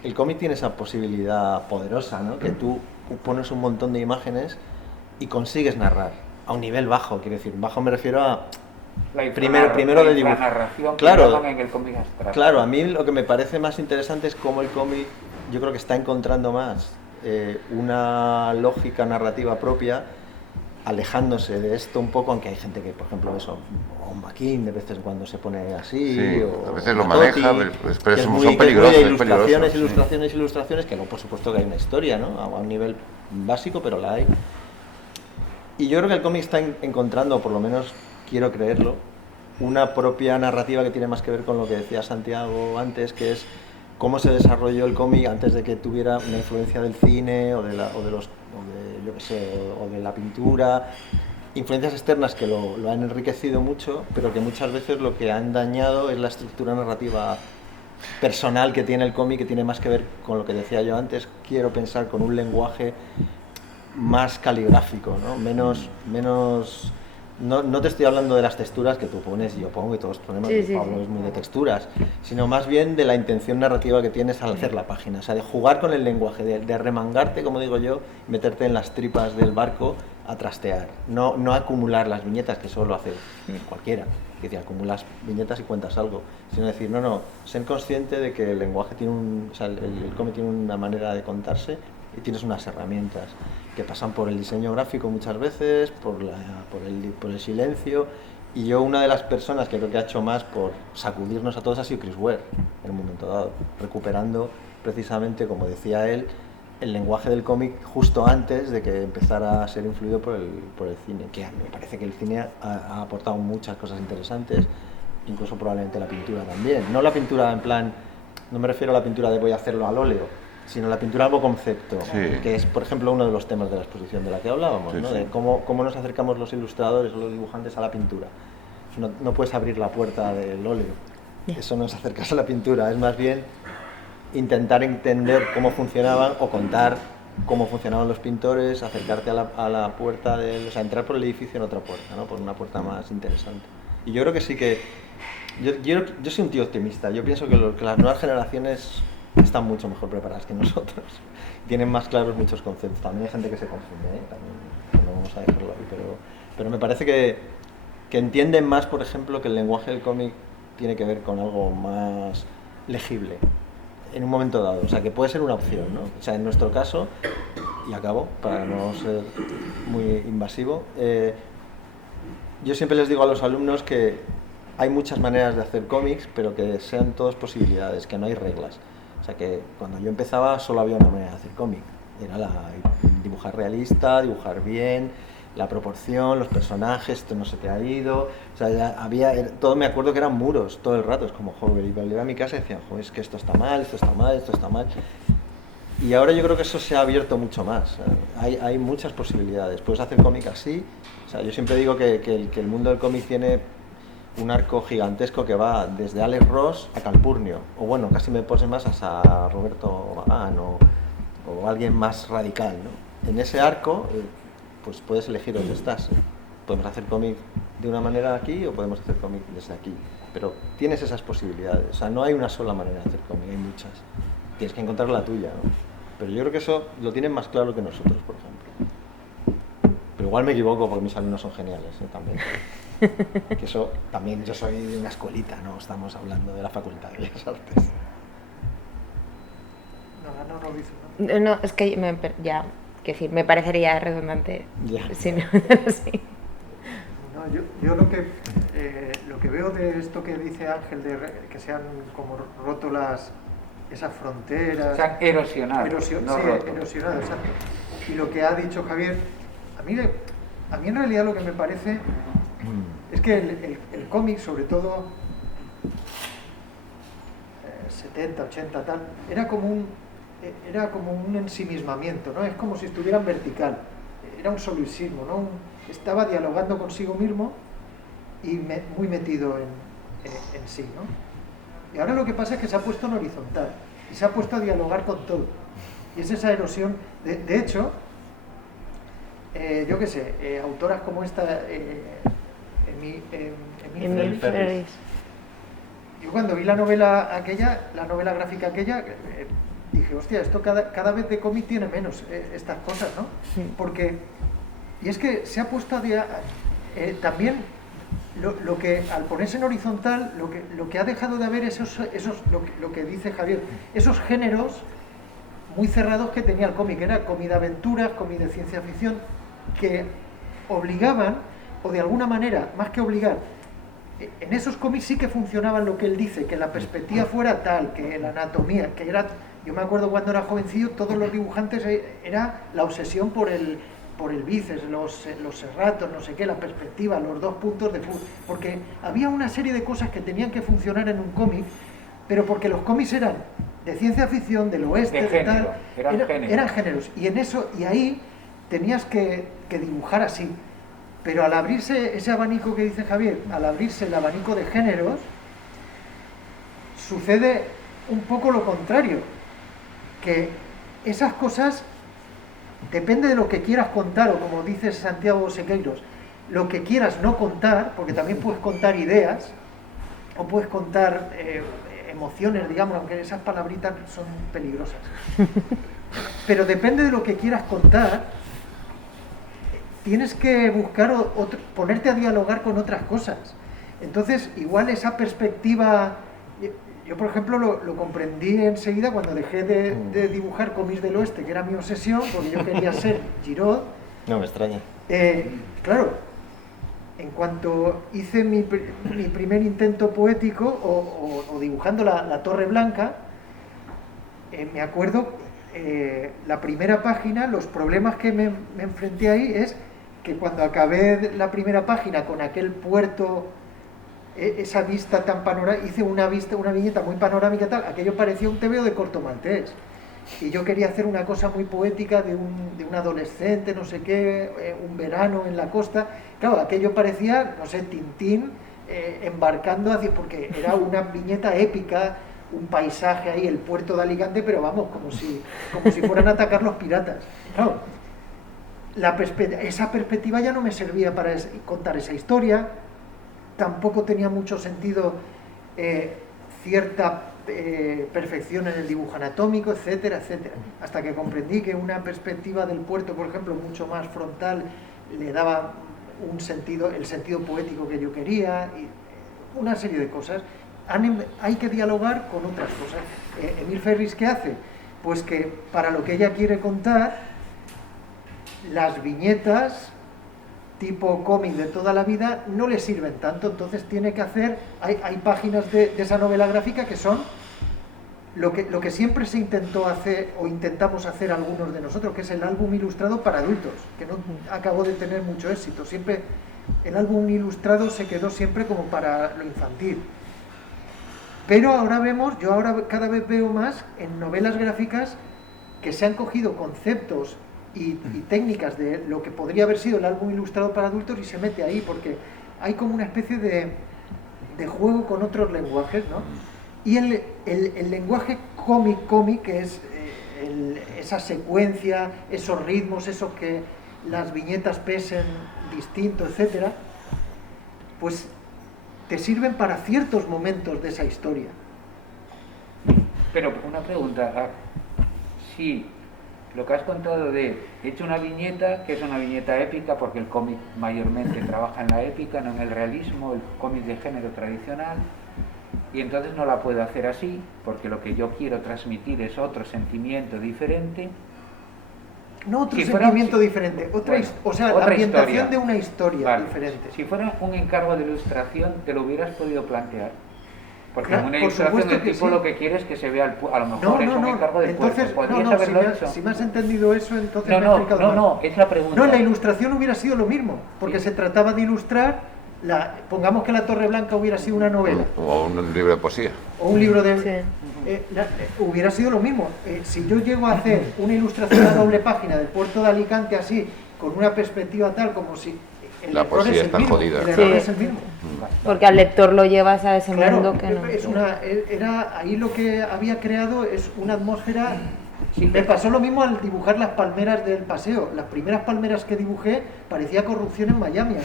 El cómic tiene esa posibilidad poderosa, ¿no? Que tú pones un montón de imágenes y consigues narrar a un nivel bajo, quiero decir, bajo me refiero a primero de dibujo. Narración Claro, en el cómic abstracto. claro, a mí lo que me parece más interesante es cómo el cómic, yo creo que está encontrando más una lógica narrativa propia, alejándose de esto un poco, aunque hay gente que, por ejemplo, eso, o Maquin de veces en cuando se pone así, Sí, o a veces lo Matotti, maneja, pero que son muy peligrosos, de es peligroso, ilustraciones, que luego por supuesto que hay una historia, ¿no? A un nivel básico, pero la hay. Y yo creo que el cómic está encontrando, por lo menos quiero creerlo, una propia narrativa que tiene más que ver con lo que decía Santiago antes, que es cómo se desarrolló el cómic antes de que tuviera una influencia del cine o de la pintura, influencias externas que lo han enriquecido mucho, pero que muchas veces lo que han dañado es la estructura narrativa personal que tiene el cómic, que tiene más que ver con lo que decía yo antes, quiero pensar con un lenguaje más caligráfico, ¿no? Menos no te estoy hablando de las texturas que tú pones y yo pongo y todos ponemos, Sí, sí, Pablo sí. es muy de texturas, sino más bien de la intención narrativa que tienes al hacer la página, o sea, de jugar con el lenguaje, de remangarte, como digo yo, meterte en las tripas del barco a trastear, no acumular las viñetas, que eso lo hace cualquiera, que te acumulas viñetas y cuentas algo, sino decir, no, ser consciente de que el lenguaje tiene el cómic tiene una manera de contarse y tienes unas herramientas que pasan por el diseño gráfico muchas veces, por el silencio, y yo una de las personas que creo que ha hecho más por sacudirnos a todos ha sido Chris Ware en un momento dado, recuperando precisamente, como decía él, el lenguaje del cómic justo antes de que empezara a ser influido por el cine, que a mí me parece que el cine ha aportado muchas cosas interesantes, incluso probablemente la pintura también, no la pintura en plan, no me refiero a la pintura de voy a hacerlo al óleo, sino la pintura como concepto, Sí. que es, por ejemplo, uno de los temas de la exposición de la que hablábamos, Sí, ¿no? sí. De cómo nos acercamos los ilustradores o los dibujantes a la pintura. No puedes abrir la puerta del óleo, eso no es acercarse a la pintura, es más bien intentar entender cómo funcionaban o contar cómo funcionaban los pintores, acercarte a la puerta, o sea, entrar por el edificio en otra puerta, ¿no? Por una puerta más interesante. Y yo creo que sí que... Yo soy un tío optimista, yo pienso que las nuevas generaciones están mucho mejor preparadas que nosotros, tienen más claros muchos conceptos, también hay gente que se confunde, también no vamos a dejarlo ahí, pero me parece que entienden más, por ejemplo, que el lenguaje del cómic tiene que ver con algo más legible en un momento dado, o sea, que puede ser una opción, ¿no? O sea, en nuestro caso, y acabo, para no ser muy invasivo, yo siempre les digo a los alumnos que hay muchas maneras de hacer cómics, pero que sean todas posibilidades, que no hay reglas. O sea, que cuando yo empezaba solo había una manera de hacer cómic, era dibujar realista, dibujar bien, la proporción, los personajes, esto no se te ha ido, o sea, todo me acuerdo que eran muros todo el rato, es como, joder, iba a mi casa y decían, joder, es que esto está mal, esto está mal, esto está mal. Y ahora yo creo que eso se ha abierto mucho más. Hay muchas posibilidades. Puedes hacer cómic así. O sea, yo siempre digo que el mundo del cómic tiene un arco gigantesco que va desde Alex Ross a Calpurnio. O bueno, casi me pose más hasta Roberto Magán o alguien más radical, ¿no? En ese arco, pues puedes elegir dónde estás. Podemos hacer cómic de una manera aquí o podemos hacer cómic desde aquí. Pero tienes esas posibilidades. O sea, no hay una sola manera de hacer cómic, hay muchas. Tienes que encontrar la tuya, ¿no? Pero yo creo que eso lo tienen más claro que nosotros, por ejemplo. Pero igual me equivoco porque mis alumnos son geniales, también. Que eso también, yo soy de una escuelita, no estamos hablando de la Facultad de Bellas Artes. No lo dice, ¿no? No, es que ya, que decir, me parecería redundante. Ya. Si no, sí. No, yo lo que veo de esto que dice Ángel, que se han como roto esas fronteras. Se han erosionado. No roto. Erosionado, exacto. Y lo que ha dicho Javier, a mí en realidad lo que me parece es que el cómic, sobre todo 70, 80, tal, era como un ensimismamiento, ¿no? Es como si estuvieran vertical, era un solipsismo, ¿no? Estaba dialogando consigo mismo y muy metido en sí, ¿no? Y ahora lo que pasa es que se ha puesto en horizontal y se ha puesto a dialogar con todo. Y es esa erosión. De hecho, yo qué sé, autoras como esta, Emil Ferris. Yo cuando vi la novela gráfica aquella, dije, hostia, esto cada vez de cómic tiene menos estas cosas, ¿no? Sí. Porque, y es que se ha puesto también lo que al ponerse en horizontal, lo que ha dejado de haber lo que dice Javier, esos géneros muy cerrados que tenía el cómic, era cómic de aventuras, cómic de ciencia ficción, que obligaban, o de alguna manera, más que obligar, en esos cómics sí que funcionaban lo que él dice, que la perspectiva fuera tal, que la anatomía, que era, yo me acuerdo cuando era jovencillo, todos los dibujantes era la obsesión por el bíceps, los serratos, no sé qué, la perspectiva, los dos puntos de fútbol, porque había una serie de cosas que tenían que funcionar en un cómic, pero porque los cómics eran de ciencia ficción, del oeste, de género, eran géneros, y ahí tenías que dibujar así. Pero al abrirse ese abanico que dice Javier, al abrirse el abanico de géneros, sucede un poco lo contrario, que esas cosas, depende de lo que quieras contar, o como dice Santiago Sequeiros, lo que quieras no contar, porque también puedes contar ideas, o puedes contar emociones, digamos, aunque esas palabritas son peligrosas. Pero depende de lo que quieras contar, tienes que buscar ponerte a dialogar con otras cosas. Entonces, igual esa perspectiva, yo por ejemplo lo comprendí enseguida cuando dejé de dibujar cómics del oeste, que era mi obsesión, porque yo quería ser Giraud. No me extraña. Claro, en cuanto hice mi primer intento poético o dibujando la Torre Blanca, me acuerdo, la primera página, los problemas que me enfrenté ahí es que cuando acabé la primera página con aquel puerto, esa vista tan panorámica, hice una viñeta muy panorámica tal, aquello parecía un tebeo de Corto Maltés. Y yo quería hacer una cosa muy poética de un adolescente, no sé qué, un verano en la costa. Claro, aquello parecía, no sé, Tintín embarcando hacia, porque era una viñeta épica, un paisaje ahí, el puerto de Alicante, pero vamos, como si fueran a atacar los piratas. Claro, esa perspectiva ya no me servía para contar esa historia, tampoco tenía mucho sentido cierta perfección en el dibujo anatómico, etcétera, etcétera, hasta que comprendí que una perspectiva del puerto, por ejemplo, mucho más frontal, le daba un sentido, el sentido poético que yo quería, y una serie de cosas. Hay que dialogar con otras cosas. Emil Ferris, ¿qué hace? Pues que para lo que ella quiere contar, las viñetas tipo cómic de toda la vida no le sirven tanto, entonces tiene que hacer, hay páginas de esa novela gráfica que son lo que siempre se intentó hacer, o intentamos hacer algunos de nosotros, que es el álbum ilustrado para adultos, que no acabó de tener mucho éxito. Siempre el álbum ilustrado se quedó siempre como para lo infantil. Pero ahora yo ahora cada vez veo más en novelas gráficas que se han cogido conceptos y técnicas de lo que podría haber sido el álbum ilustrado para adultos y se mete ahí, porque hay como una especie de juego con otros lenguajes, ¿no? Y el lenguaje cómic, que es esa secuencia, esos ritmos, esos que las viñetas pesen distinto, etcétera, pues te sirven para ciertos momentos de esa historia. Pero una pregunta, si lo que has contado de he hecho una viñeta, que es una viñeta épica, porque el cómic mayormente trabaja en la épica, no en el realismo, el cómic de género tradicional, y entonces no la puedo hacer así, porque lo que yo quiero transmitir es otro sentimiento diferente. No otro Si sentimiento fuera, diferente, o sea, la ambientación historia. de una historia Vale. diferente. Si fuera un encargo de ilustración, ¿te lo hubieras podido plantear? Porque Claro, en una por ilustración supuesto el que tipo sí. lo que quiere es que se vea, a lo mejor es un encargo del entonces, puerto. ¿Podrías haberlo hecho? Si me has entendido eso, entonces No, me he explicado mal. no, es la pregunta. No, en la ilustración hubiera sido lo mismo, porque Sí. se trataba de ilustrar, pongamos que La Torre Blanca hubiera sido una novela, O un libro de poesía. o un libro de... Sí. Hubiera sido lo mismo. Si yo llego a hacer una ilustración a doble página del puerto de Alicante así, con una perspectiva tal como si... el La error poesía es el está mismo, jodida. el error Sí. es el mismo. Porque al lector lo llevas a ese Claro, mundo que no. era ahí lo que había creado es una atmósfera. Me pasó lo mismo al dibujar las palmeras del paseo. Las primeras palmeras que dibujé parecía corrupción en Miami.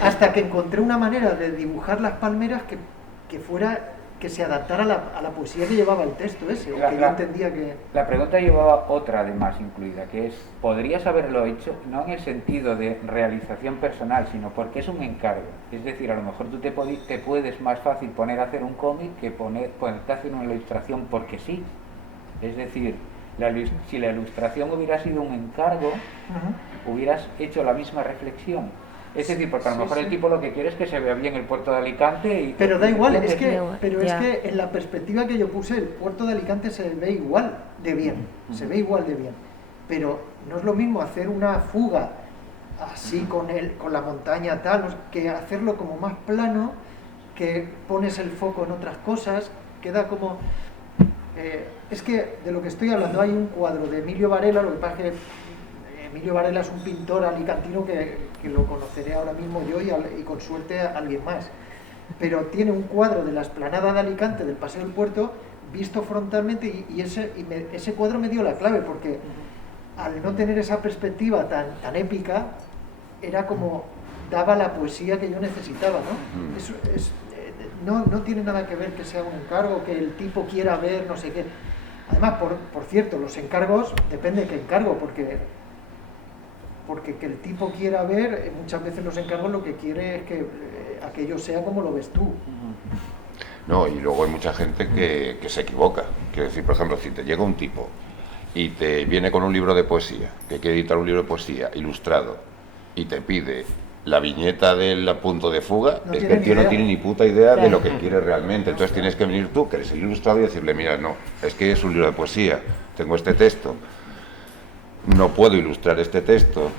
Hasta que encontré una manera de dibujar las palmeras que se adaptara a la poesía que llevaba el texto ese, o que yo entendía que... La pregunta llevaba otra además incluida, que es, ¿podrías haberlo hecho no en el sentido de realización personal, sino porque es un encargo? Es decir, a lo mejor tú te puedes más fácil poner a hacer un cómic que ponerte a hacer una ilustración porque sí. Es decir, si la ilustración hubiera sido un encargo, hubieras hecho la misma reflexión. Es decir, porque a lo mejor el tipo lo que quiere es que se vea bien el puerto de Alicante y... Pero da igual, es que Ya. en la perspectiva que yo puse, el puerto de Alicante se ve igual de bien, se ve igual de bien. Pero no es lo mismo hacer una fuga así con la montaña tal, que hacerlo como más plano, que pones el foco en otras cosas, queda como... es que de lo que estoy hablando hay un cuadro de Emilio Varela, lo que pasa es que Emilio Varela es un pintor alicantino que lo conoceré ahora mismo yo y con suerte a alguien más. Pero tiene un cuadro de la explanada de Alicante, del Paseo del Puerto, visto frontalmente y ese cuadro me dio la clave, porque al no tener esa perspectiva tan épica, era como daba la poesía que yo necesitaba, ¿no? Eso no tiene nada que ver que sea un encargo, que el tipo quiera ver, no sé qué. Además, por cierto, los encargos, depende de qué encargo, porque que el tipo quiera ver, muchas veces los encargos lo que quiere es que aquello sea como lo ves tú. No, y luego hay mucha gente que se equivoca. Quiero decir, por ejemplo, si te llega un tipo y te viene con un libro de poesía, que quiere editar un libro de poesía ilustrado, y te pide la viñeta del punto de fuga, No es que tiene el tío ni idea. no tiene ni puta idea de Claro. lo que quiere realmente. Entonces tienes que venir tú, que eres el ilustrador, y decirle, mira, no, es que es un libro de poesía, tengo este texto, no puedo ilustrar este texto,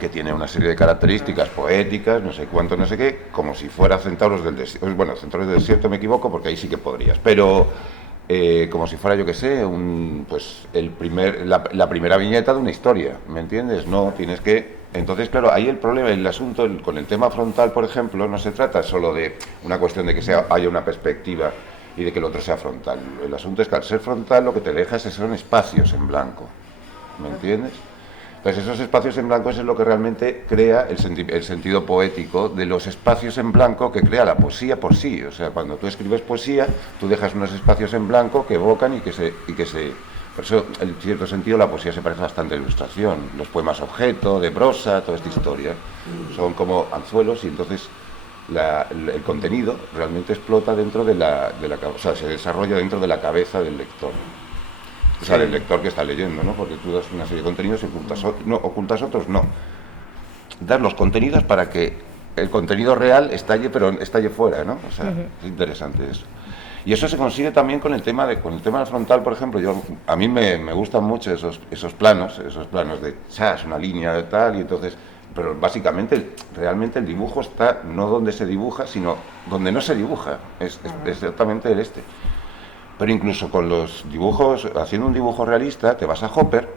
que tiene una serie de características poéticas, no sé cuánto, no sé qué, como si fuera Centauros del Desierto. Bueno, Centauros del Desierto me equivoco porque ahí sí que podrías, pero como si fuera, yo que sé, la primera viñeta de una historia, ¿me entiendes? No, tienes que... Entonces, claro, ahí el problema, el asunto con el tema frontal, por ejemplo, no se trata solo de una cuestión de que haya una perspectiva y de que el otro sea frontal. El asunto es que al ser frontal lo que te deja son espacios en blanco, ¿me entiendes? Entonces esos espacios en blanco es lo que realmente crea el sentido poético de los espacios en blanco que crea la poesía por sí. O sea, cuando tú escribes poesía, tú dejas unos espacios en blanco que evocan y que se... Por eso, en cierto sentido, la poesía se parece bastante a la ilustración. Los poemas objeto, de prosa, toda esta historia, son como anzuelos y entonces el contenido realmente explota dentro de la o sea, se desarrolla dentro de la cabeza del lector. O sea, del lector que está leyendo, ¿no? Porque tú das una serie de contenidos y ocultas otros, no. Das los contenidos para que el contenido real estalle, pero estalle fuera, ¿no? O sea, es interesante eso. Y eso se consigue también con el tema del frontal, por ejemplo. A mí me gustan mucho esos planos de chas, una línea de tal, y entonces... Pero básicamente, realmente el dibujo está no donde se dibuja, sino donde no se dibuja. Es exactamente el este. Pero incluso con los dibujos, haciendo un dibujo realista, te vas a Hopper,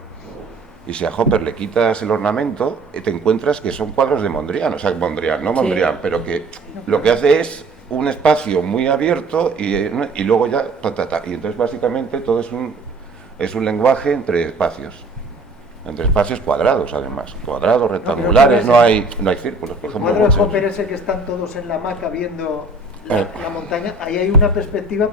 y si a Hopper le quitas el ornamento, te encuentras que son cuadros de Mondrian, o sea, Mondrian, no Mondrian, sí, pero que lo que hace es un espacio muy abierto y luego ya, y entonces básicamente todo es un lenguaje entre espacios cuadrados, además, cuadrados, rectangulares, no hay círculos, por ejemplo. El cuadro de Hopper ese que están todos en la hamaca viendo la montaña, ahí hay una perspectiva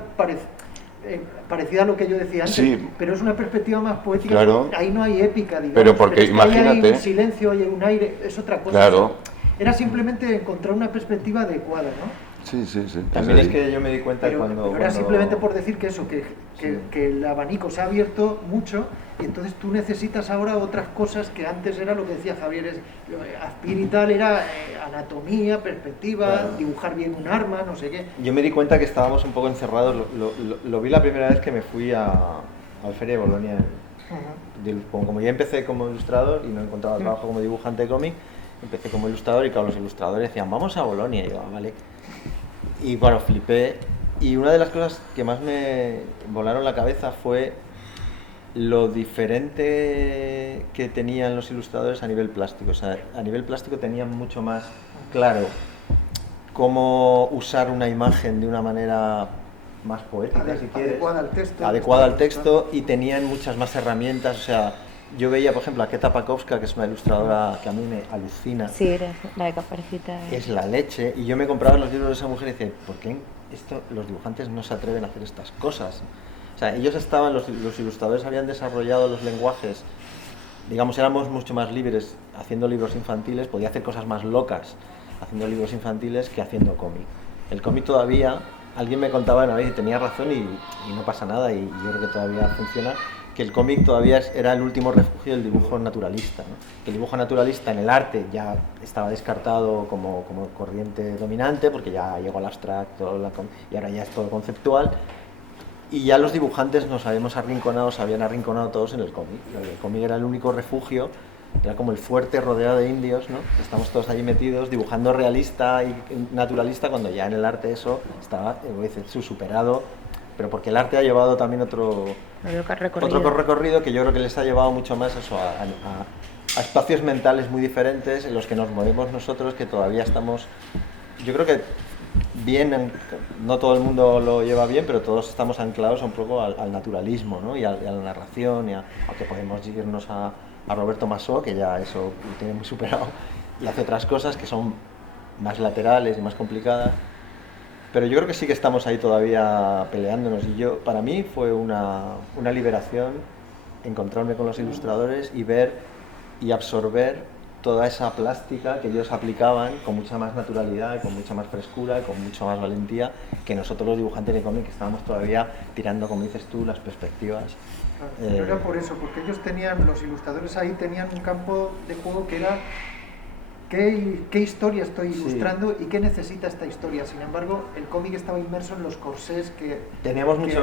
parecida a lo que yo decía antes, sí, pero es una perspectiva más poética, claro, ahí no hay épica, digamos, pero porque pero es imagínate, ahí hay un silencio, hay un aire, es otra cosa. Claro. O sea, era simplemente encontrar una perspectiva adecuada, ¿no? Sí, sí, sí. También es que yo me di cuenta pero cuando... era simplemente por decir que eso, que el abanico se ha abierto mucho y entonces tú necesitas ahora otras cosas que antes era lo que decía Javier, Aspir y tal, era anatomía, perspectiva, claro, dibujar bien un arma, no sé qué. Yo me di cuenta que estábamos un poco encerrados, lo vi la primera vez que me fui a la Feria de Bolonia. Como ya empecé como ilustrador y no encontraba trabajo como dibujante de cómic, empecé como ilustrador y claro, los ilustradores decían, vamos a Bolonia, y yo, vale. Y bueno, flipé, y una de las cosas que más me volaron la cabeza fue lo diferente que tenían los ilustradores a nivel plástico. O sea, a nivel plástico tenían mucho más claro cómo usar una imagen de una manera más poética, si quieres, adecuada al texto, y tenían muchas más herramientas. O sea, yo veía, por ejemplo, a Keta Pakowska, que es una ilustradora que a mí me alucina. Sí, la de Caperucita. Es la leche. Y yo me compraba los libros de esa mujer y decía, ¿por qué los dibujantes no se atreven a hacer estas cosas? O sea, ellos estaban, los ilustradores habían desarrollado los lenguajes, digamos, éramos mucho más libres haciendo libros infantiles, podía hacer cosas más locas haciendo libros infantiles que haciendo cómic. El cómic todavía, alguien me contaba una vez y tenía razón y no pasa nada, y yo creo que todavía funciona, que el cómic todavía era el último refugio del dibujo naturalista, ¿no? Que el dibujo naturalista en el arte ya estaba descartado como corriente dominante, porque ya llegó al abstracto y ahora ya es todo conceptual, y ya los dibujantes nos habíamos arrinconado, se habían arrinconado todos en el cómic. El cómic era el único refugio, era como el fuerte rodeado de indios, ¿no? Estamos todos allí metidos dibujando realista y naturalista, cuando ya en el arte eso estaba superado, pero porque el arte ha llevado también otro recorrido que yo creo que les ha llevado mucho más eso, a espacios mentales muy diferentes en los que nos movemos nosotros, que todavía estamos, yo creo que bien, no todo el mundo lo lleva bien, pero todos estamos anclados un poco al naturalismo, ¿no? y a la narración, aunque podemos irnos a Roberto Masó, que ya eso lo tiene muy superado, y hace otras cosas que son más laterales y más complicadas. Pero yo creo que sí que estamos ahí todavía peleándonos, y para mí fue una liberación encontrarme con los ilustradores y ver y absorber toda esa plástica que ellos aplicaban con mucha más naturalidad, con mucha más frescura, con mucha más valentía que nosotros los dibujantes de cómic, que estábamos todavía tirando, como dices tú, las perspectivas. Pero era por eso, porque ellos los ilustradores ahí tenían un campo de juego que era ¿qué historia estoy ilustrando y qué necesita esta historia? Sin embargo, el cómic estaba inmerso en los corsés que... Teníamos muchos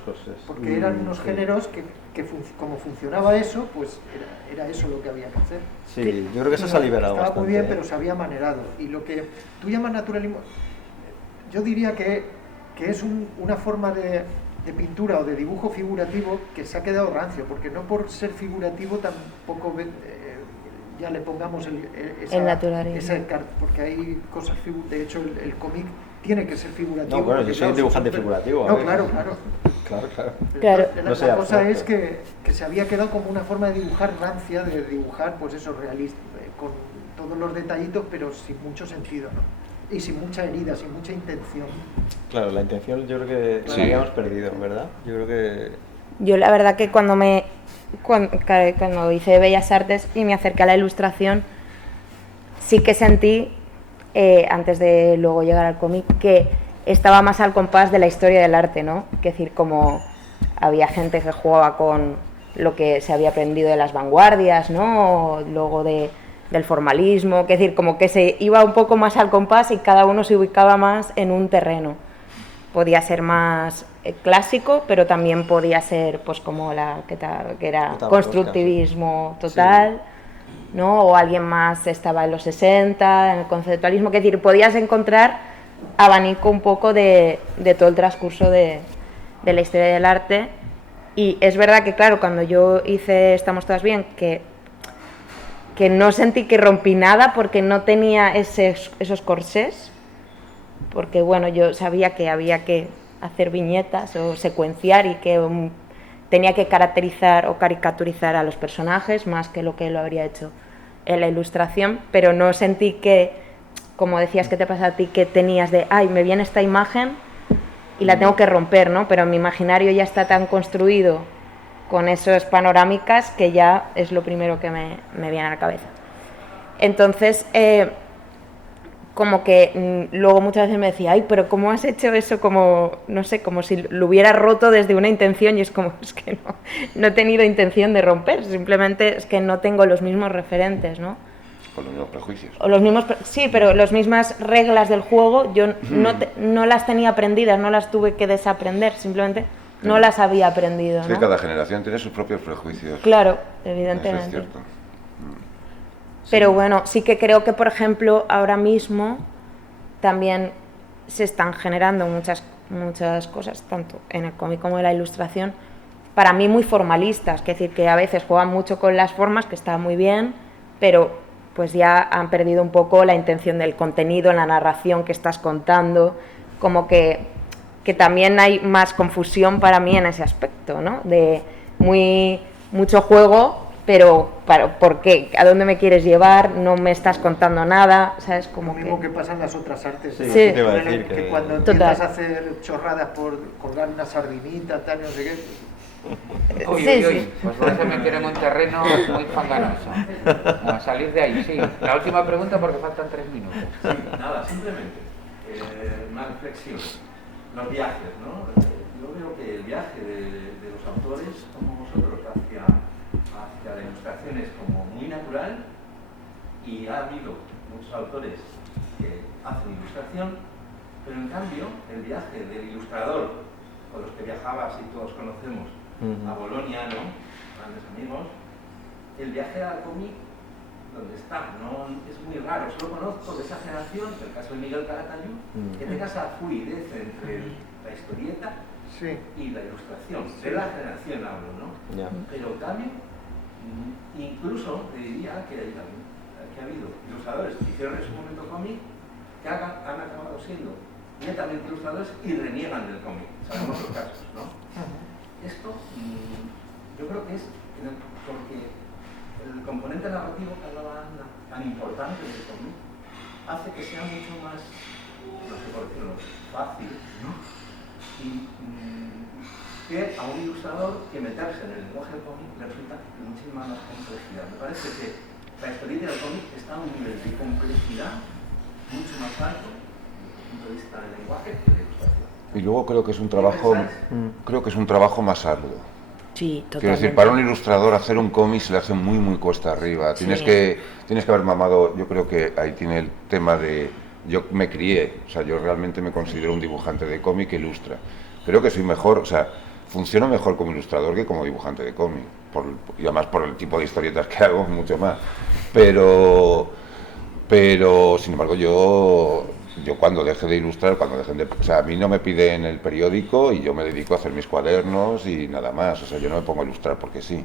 corsés. Porque eran unos géneros que como funcionaba eso, pues era eso lo que había que hacer. Sí, yo creo que eso se ha liberado Estaba bastante, muy bien, pero se había manerado. Y lo que tú llamas naturalismo, yo diría que es una forma de pintura o de dibujo figurativo que se ha quedado rancio, porque no por ser figurativo tampoco... ya le pongamos el naturalismo, porque hay cosas, de hecho el cómic tiene que ser figurativo. No, bueno, yo soy un dibujante figurativo. No, claro. La cosa es que se había quedado como una forma de dibujar rancia, de dibujar, pues eso, realista, con todos los detallitos, pero sin mucho sentido, ¿no? Y sin mucha herida, sin mucha intención. Claro, la intención yo creo que la habíamos perdido, ¿verdad? Yo la verdad que cuando hice Bellas Artes y me acerqué a la ilustración, sí que sentí, antes de luego llegar al cómic, que estaba más al compás de la historia del arte, ¿no? Es decir, como había gente que jugaba con lo que se había aprendido de las vanguardias, ¿no? O luego del formalismo, es decir, como que se iba un poco más al compás y cada uno se ubicaba más en un terreno. Podía ser más clásico, pero también podía ser, pues, como que era constructivismo total, sí, ¿no? O alguien más estaba en los 60, en el conceptualismo, es decir, podías encontrar abanico un poco de todo el transcurso de de la historia del arte. Y es verdad que, claro, cuando yo hice Estamos Todas Bien, que no sentí que rompí nada porque no tenía esos corsés, porque bueno, yo sabía que había que hacer viñetas o secuenciar y que tenía que caracterizar o caricaturizar a los personajes más que lo habría hecho en la ilustración, pero no sentí que, como decías que te pasa a ti, que tenías de, ay, me viene esta imagen y la tengo que romper, ¿no? Pero mi imaginario ya está tan construido con esas panorámicas que ya es lo primero que me viene a la cabeza. Entonces, como que luego muchas veces me decía, ay, pero ¿cómo has hecho eso? Como, no sé, como si lo hubiera roto desde una intención, y es como, es que no he tenido intención de romper, simplemente es que no tengo los mismos referentes, ¿no? Con los mismos prejuicios. O los mismos, sí, pero las mismas reglas del juego yo no las tenía aprendidas, no las tuve que desaprender, simplemente no las había aprendido, ¿no? Sí, cada generación tiene sus propios prejuicios. Claro, evidentemente. Eso es cierto. Pero bueno, sí que creo que, por ejemplo, ahora mismo también se están generando muchas cosas, tanto en el cómic como en la ilustración, para mí muy formalistas, es decir, que a veces juegan mucho con las formas, que está muy bien, pero pues ya han perdido un poco la intención del contenido, la narración que estás contando, como que también hay más confusión para mí en ese aspecto, ¿no? De mucho juego, pero ¿por qué? ¿A dónde me quieres llevar? No me estás contando nada, ¿sabes? Como lo mismo que pasa en las otras artes. Sí, sí. te iba a decir que cuando Total. empiezas a hacer chorradas por colgar una sardinita, tal, no sé qué. Uy, Sí, uy, uy, sí. pues vais a meter en un terreno muy fanganoso. A salir de ahí, sí. La última pregunta porque faltan 3 minutos. Sí, nada, simplemente una reflexión. Los viajes, ¿no? Yo veo que el viaje de los autores como vosotros hacia la ilustración es como muy natural, y ha habido muchos autores que hacen ilustración, pero en cambio el viaje del ilustrador, con los que viajabas y todos conocemos, a Bolonia, ¿no? Grandes amigos, el viaje al cómic, donde está, no es muy raro. Solo conozco de esa generación, el caso de Miguel Calatayud, que tenga esa fluidez entre la historieta Sí. y la ilustración. De la generación hablo, ¿no? Ya. Pero también, incluso te diría que ha habido ilustradores que hicieron en su momento cómic que han acabado siendo netamente ilustradores y reniegan del cómic. Sabemos los casos, ¿no? Esto yo creo que es porque el componente narrativo que hablaba Ana, tan importante del cómic, hace que sea mucho más, no sé por decirlo, fácil, ¿no? Y que a un ilustrador que meterse en el lenguaje del cómic le resulta muchísima más complejidad. Me parece que la historieta del cómic está a un nivel de complejidad mucho más alto desde el punto de vista del lenguaje que de la ilustración. Y luego creo que es un trabajo más arduo. Sí, totalmente. Quiero decir, para un ilustrador hacer un cómic se le hace muy cuesta arriba. Sí. Tienes que haber mamado, yo creo que ahí tiene el tema de, yo me crié, o sea, yo realmente me considero un dibujante de cómic que ilustra. Creo que soy mejor, o sea, funciono mejor como ilustrador que como dibujante de cómic, y además por el tipo de historietas que hago, mucho más. Pero sin embargo, yo cuando deje de ilustrar, o sea, a mí no me piden el periódico y yo me dedico a hacer mis cuadernos y nada más, o sea, yo no me pongo a ilustrar porque sí.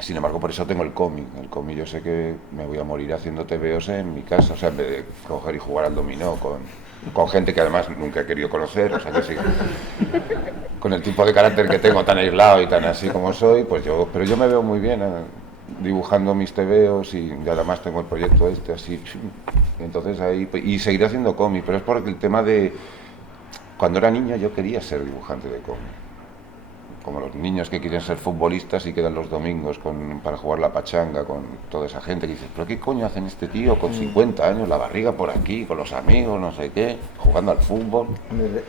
Sin embargo, por eso tengo el cómic. El cómic yo sé que me voy a morir haciendo tebeos en mi casa, o sea, en vez de coger y jugar al dominó con gente que además nunca he querido conocer, o sea que sí. Con el tipo de carácter que tengo tan aislado y tan así como soy, pero yo me veo muy bien dibujando mis tebeos y además tengo el proyecto así, y entonces ahí, y seguiré haciendo cómic, pero es porque el tema de cuando era niño yo quería ser dibujante de cómic, como los niños que quieren ser futbolistas y quedan los domingos para jugar la pachanga con toda esa gente que dices, pero qué coño hacen este tío con 50 años, la barriga por aquí, con los amigos, no sé qué, jugando al fútbol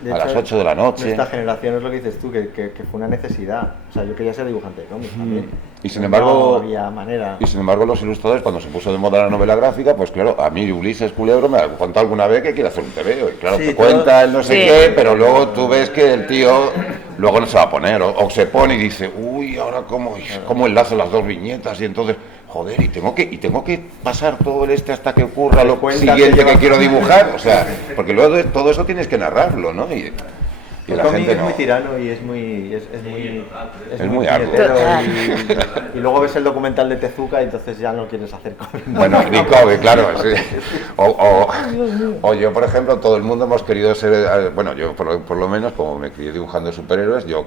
De a las hecho, 8 de la noche. Esta generación es lo que dices tú, que fue una necesidad. O sea, yo quería ser dibujante de cómics también. Y sin embargo, no había manera. Y sin embargo los ilustradores, cuando se puso de moda la novela gráfica, pues claro, a mí Ulises Culebro me ha contado alguna vez que quiere hacer un tebeo, y claro, Sí, te cuenta el no sé Sí. qué, pero luego tú ves que el tío luego no se va a poner, o se pone y dice, uy, ahora cómo enlazo las dos viñetas, y entonces, joder, y tengo que pasar todo hasta que ocurra lo Cuenta siguiente que que lleva- quiero dibujar, o sea, porque luego de todo eso tienes que narrarlo, ¿no? Y El la cómic gente es no. muy tirano y es muy Es muy arduo. puñetero y luego ves el documental de Tezuka y entonces ya no quieres hacer cómic. Bueno, ni cómic, claro. Sí. O yo, por ejemplo, todo el mundo hemos querido ser... Bueno, yo por lo menos, como me crié dibujando superhéroes, yo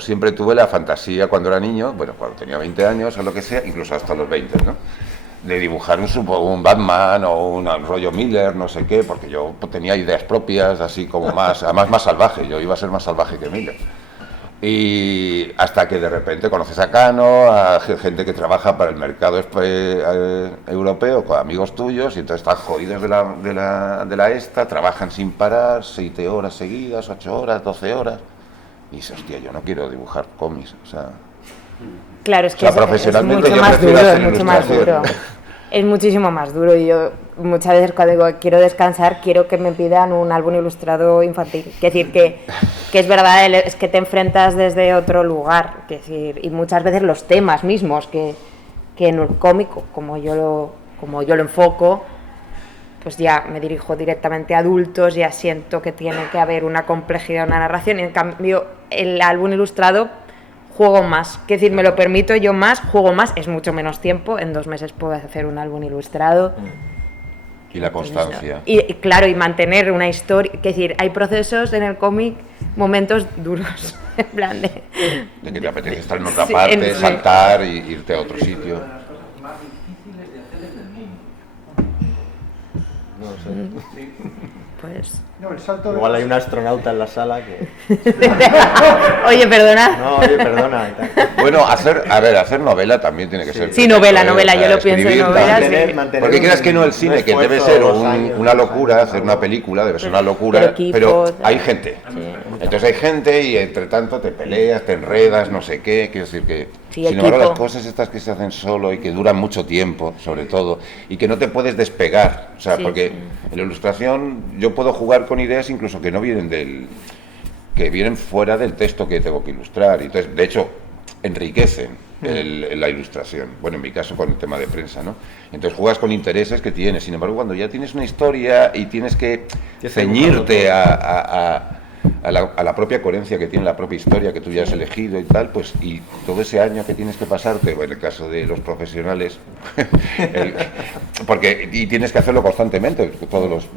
siempre tuve la fantasía cuando era niño, bueno, cuando tenía 20 años o lo que sea, incluso hasta los 20, ¿no? De dibujar un Batman o un rollo Miller, no sé qué, porque yo tenía ideas propias, así como además más salvaje, yo iba a ser más salvaje que Miller. Y hasta que de repente conoces a Cano, a gente que trabaja para el mercado europeo, con amigos tuyos, y entonces están jodidos de la esta, trabajan sin parar, 7 horas seguidas, 8 horas, 12 horas, y dices, hostia, yo no quiero dibujar cómics, o sea... Claro, es que O sea, profesionalmente mucho yo más prefiero duro, hacer es mucho más ilustración. duro. Es muchísimo más duro y yo muchas veces cuando digo quiero descansar, quiero que me pidan un álbum ilustrado infantil. Es decir, que es verdad, es que te enfrentas desde otro lugar. Es decir, y muchas veces los temas mismos que en el cómic, como yo lo enfoco, pues ya me dirijo directamente a adultos, ya siento que tiene que haber una complejidad, una narración. Y en cambio, el álbum ilustrado juego más, es decir, me lo permito yo más, juego más, es mucho menos tiempo, en 2 meses puedo hacer un álbum ilustrado. Y la constancia. Y claro, y mantener una historia, es decir, hay procesos en el cómic, momentos duros, en plan de que te apetece estar en otra Sí, parte, sí. saltar y irte a otro Es sitio. una de las cosas más difíciles de hacer en el mundo. No lo sé. Sí. pues... No, el salto de Igual hay los- un astronauta en la sala que... Oye, perdona. No, oye, perdona. y tal. Bueno, hacer novela también tiene que Sí. ser... Sí, novela, yo lo pienso en escribir novela, también. sí. Porque quieras que no, el cine, que debe ser una locura, hacer una película. película, debe ser una locura, Pero equipos, pero hay ¿no? gente. Sí. Entonces hay gente y entre tanto te peleas, te enredas, no sé qué, quiero decir que... Sí, sin embargo, equipo. las cosas estas que se hacen solo y que duran mucho tiempo, sobre todo, y que no te puedes despegar, o sea, Sí, porque sí. en la ilustración yo puedo jugar con ideas incluso que no vienen que vienen fuera del texto que tengo que ilustrar, y entonces, de hecho, enriquecen la ilustración, bueno, en mi caso con el tema de prensa, ¿no? Entonces juegas con intereses que tienes, sin embargo, cuando ya tienes una historia y tienes que ceñirte a la propia coherencia que tiene la propia historia que tú ya has elegido y tal, pues, y todo ese año que tienes que pasarte, o en el caso de los profesionales, y tienes que hacerlo constantemente,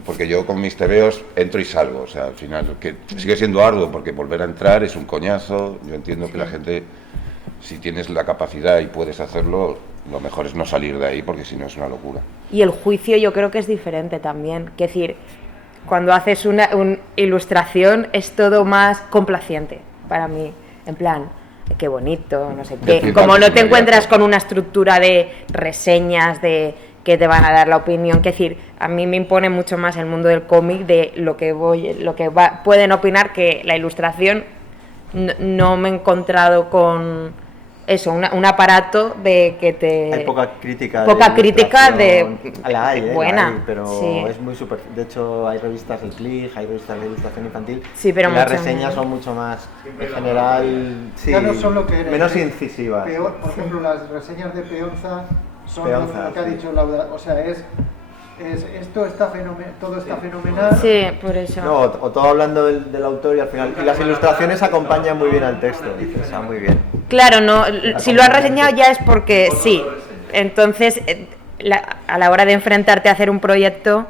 porque yo con mis tebeos entro y salgo, o sea, al final, que sigue siendo arduo, porque volver a entrar es un coñazo, yo entiendo que la gente, si tienes la capacidad y puedes hacerlo, lo mejor es no salir de ahí, porque si no es una locura. Y el juicio yo creo que es diferente también. Es decir, cuando haces una ilustración es todo más complaciente para mí. En plan, qué bonito, no sé qué. Decir Como tanto no te inmediato. encuentras con una estructura de reseñas, de que te van a dar la opinión. Es decir, a mí me impone mucho más el mundo del cómic de pueden opinar que la ilustración. No me he encontrado con eso, un aparato de que te... Hay poca crítica. Poca crítica de... La hay, buena, la hay, pero sí. es muy super. De hecho, hay revistas del CLIG, hay revistas de ilustración infantil. Sí, pero y las mucho reseñas menos. son mucho más, en general, sí, Ya no son lo que eres. menos incisivas. Por ejemplo, las reseñas de Peonza son Peonza, lo que ha sí. dicho Laura. O sea, esto está fenomenal, todo está fenomenal. Sí, por eso. No, o todo hablando del autor y al final. Y las ilustraciones acompañan muy bien al texto, dices, muy bien. Claro, no, si lo has reseñado ya es porque sí. Entonces, a la hora de enfrentarte a hacer un proyecto,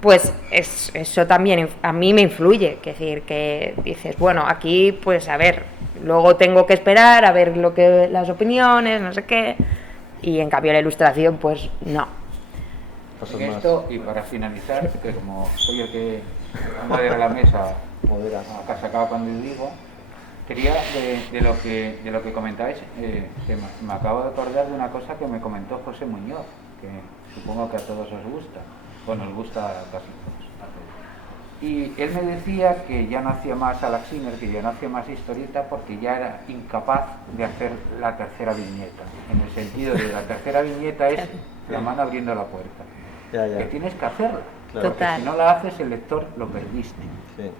pues eso también a mí me influye. Es decir, que dices, bueno, aquí, pues a ver, luego tengo que esperar a ver las opiniones, no sé qué. Y en cambio la ilustración, pues no. Cosas En más esto, y para finalizar, que como soy el que modera la mesa, moderas. acá sacaba cuando digo, quería de lo que comentáis, que me acabo de acordar de una cosa que me comentó José Muñoz, que supongo que a todos os gusta, bueno, os gusta a casi todos. Y él me decía que ya no hacía más Alaxiner, que ya no hacía más historieta porque ya era incapaz de hacer la tercera viñeta, en el sentido de la tercera viñeta es la mano abriendo la puerta. Ya. Que tienes que hacerla, Claro. porque Total. si no la haces el lector lo perdiste. Sí.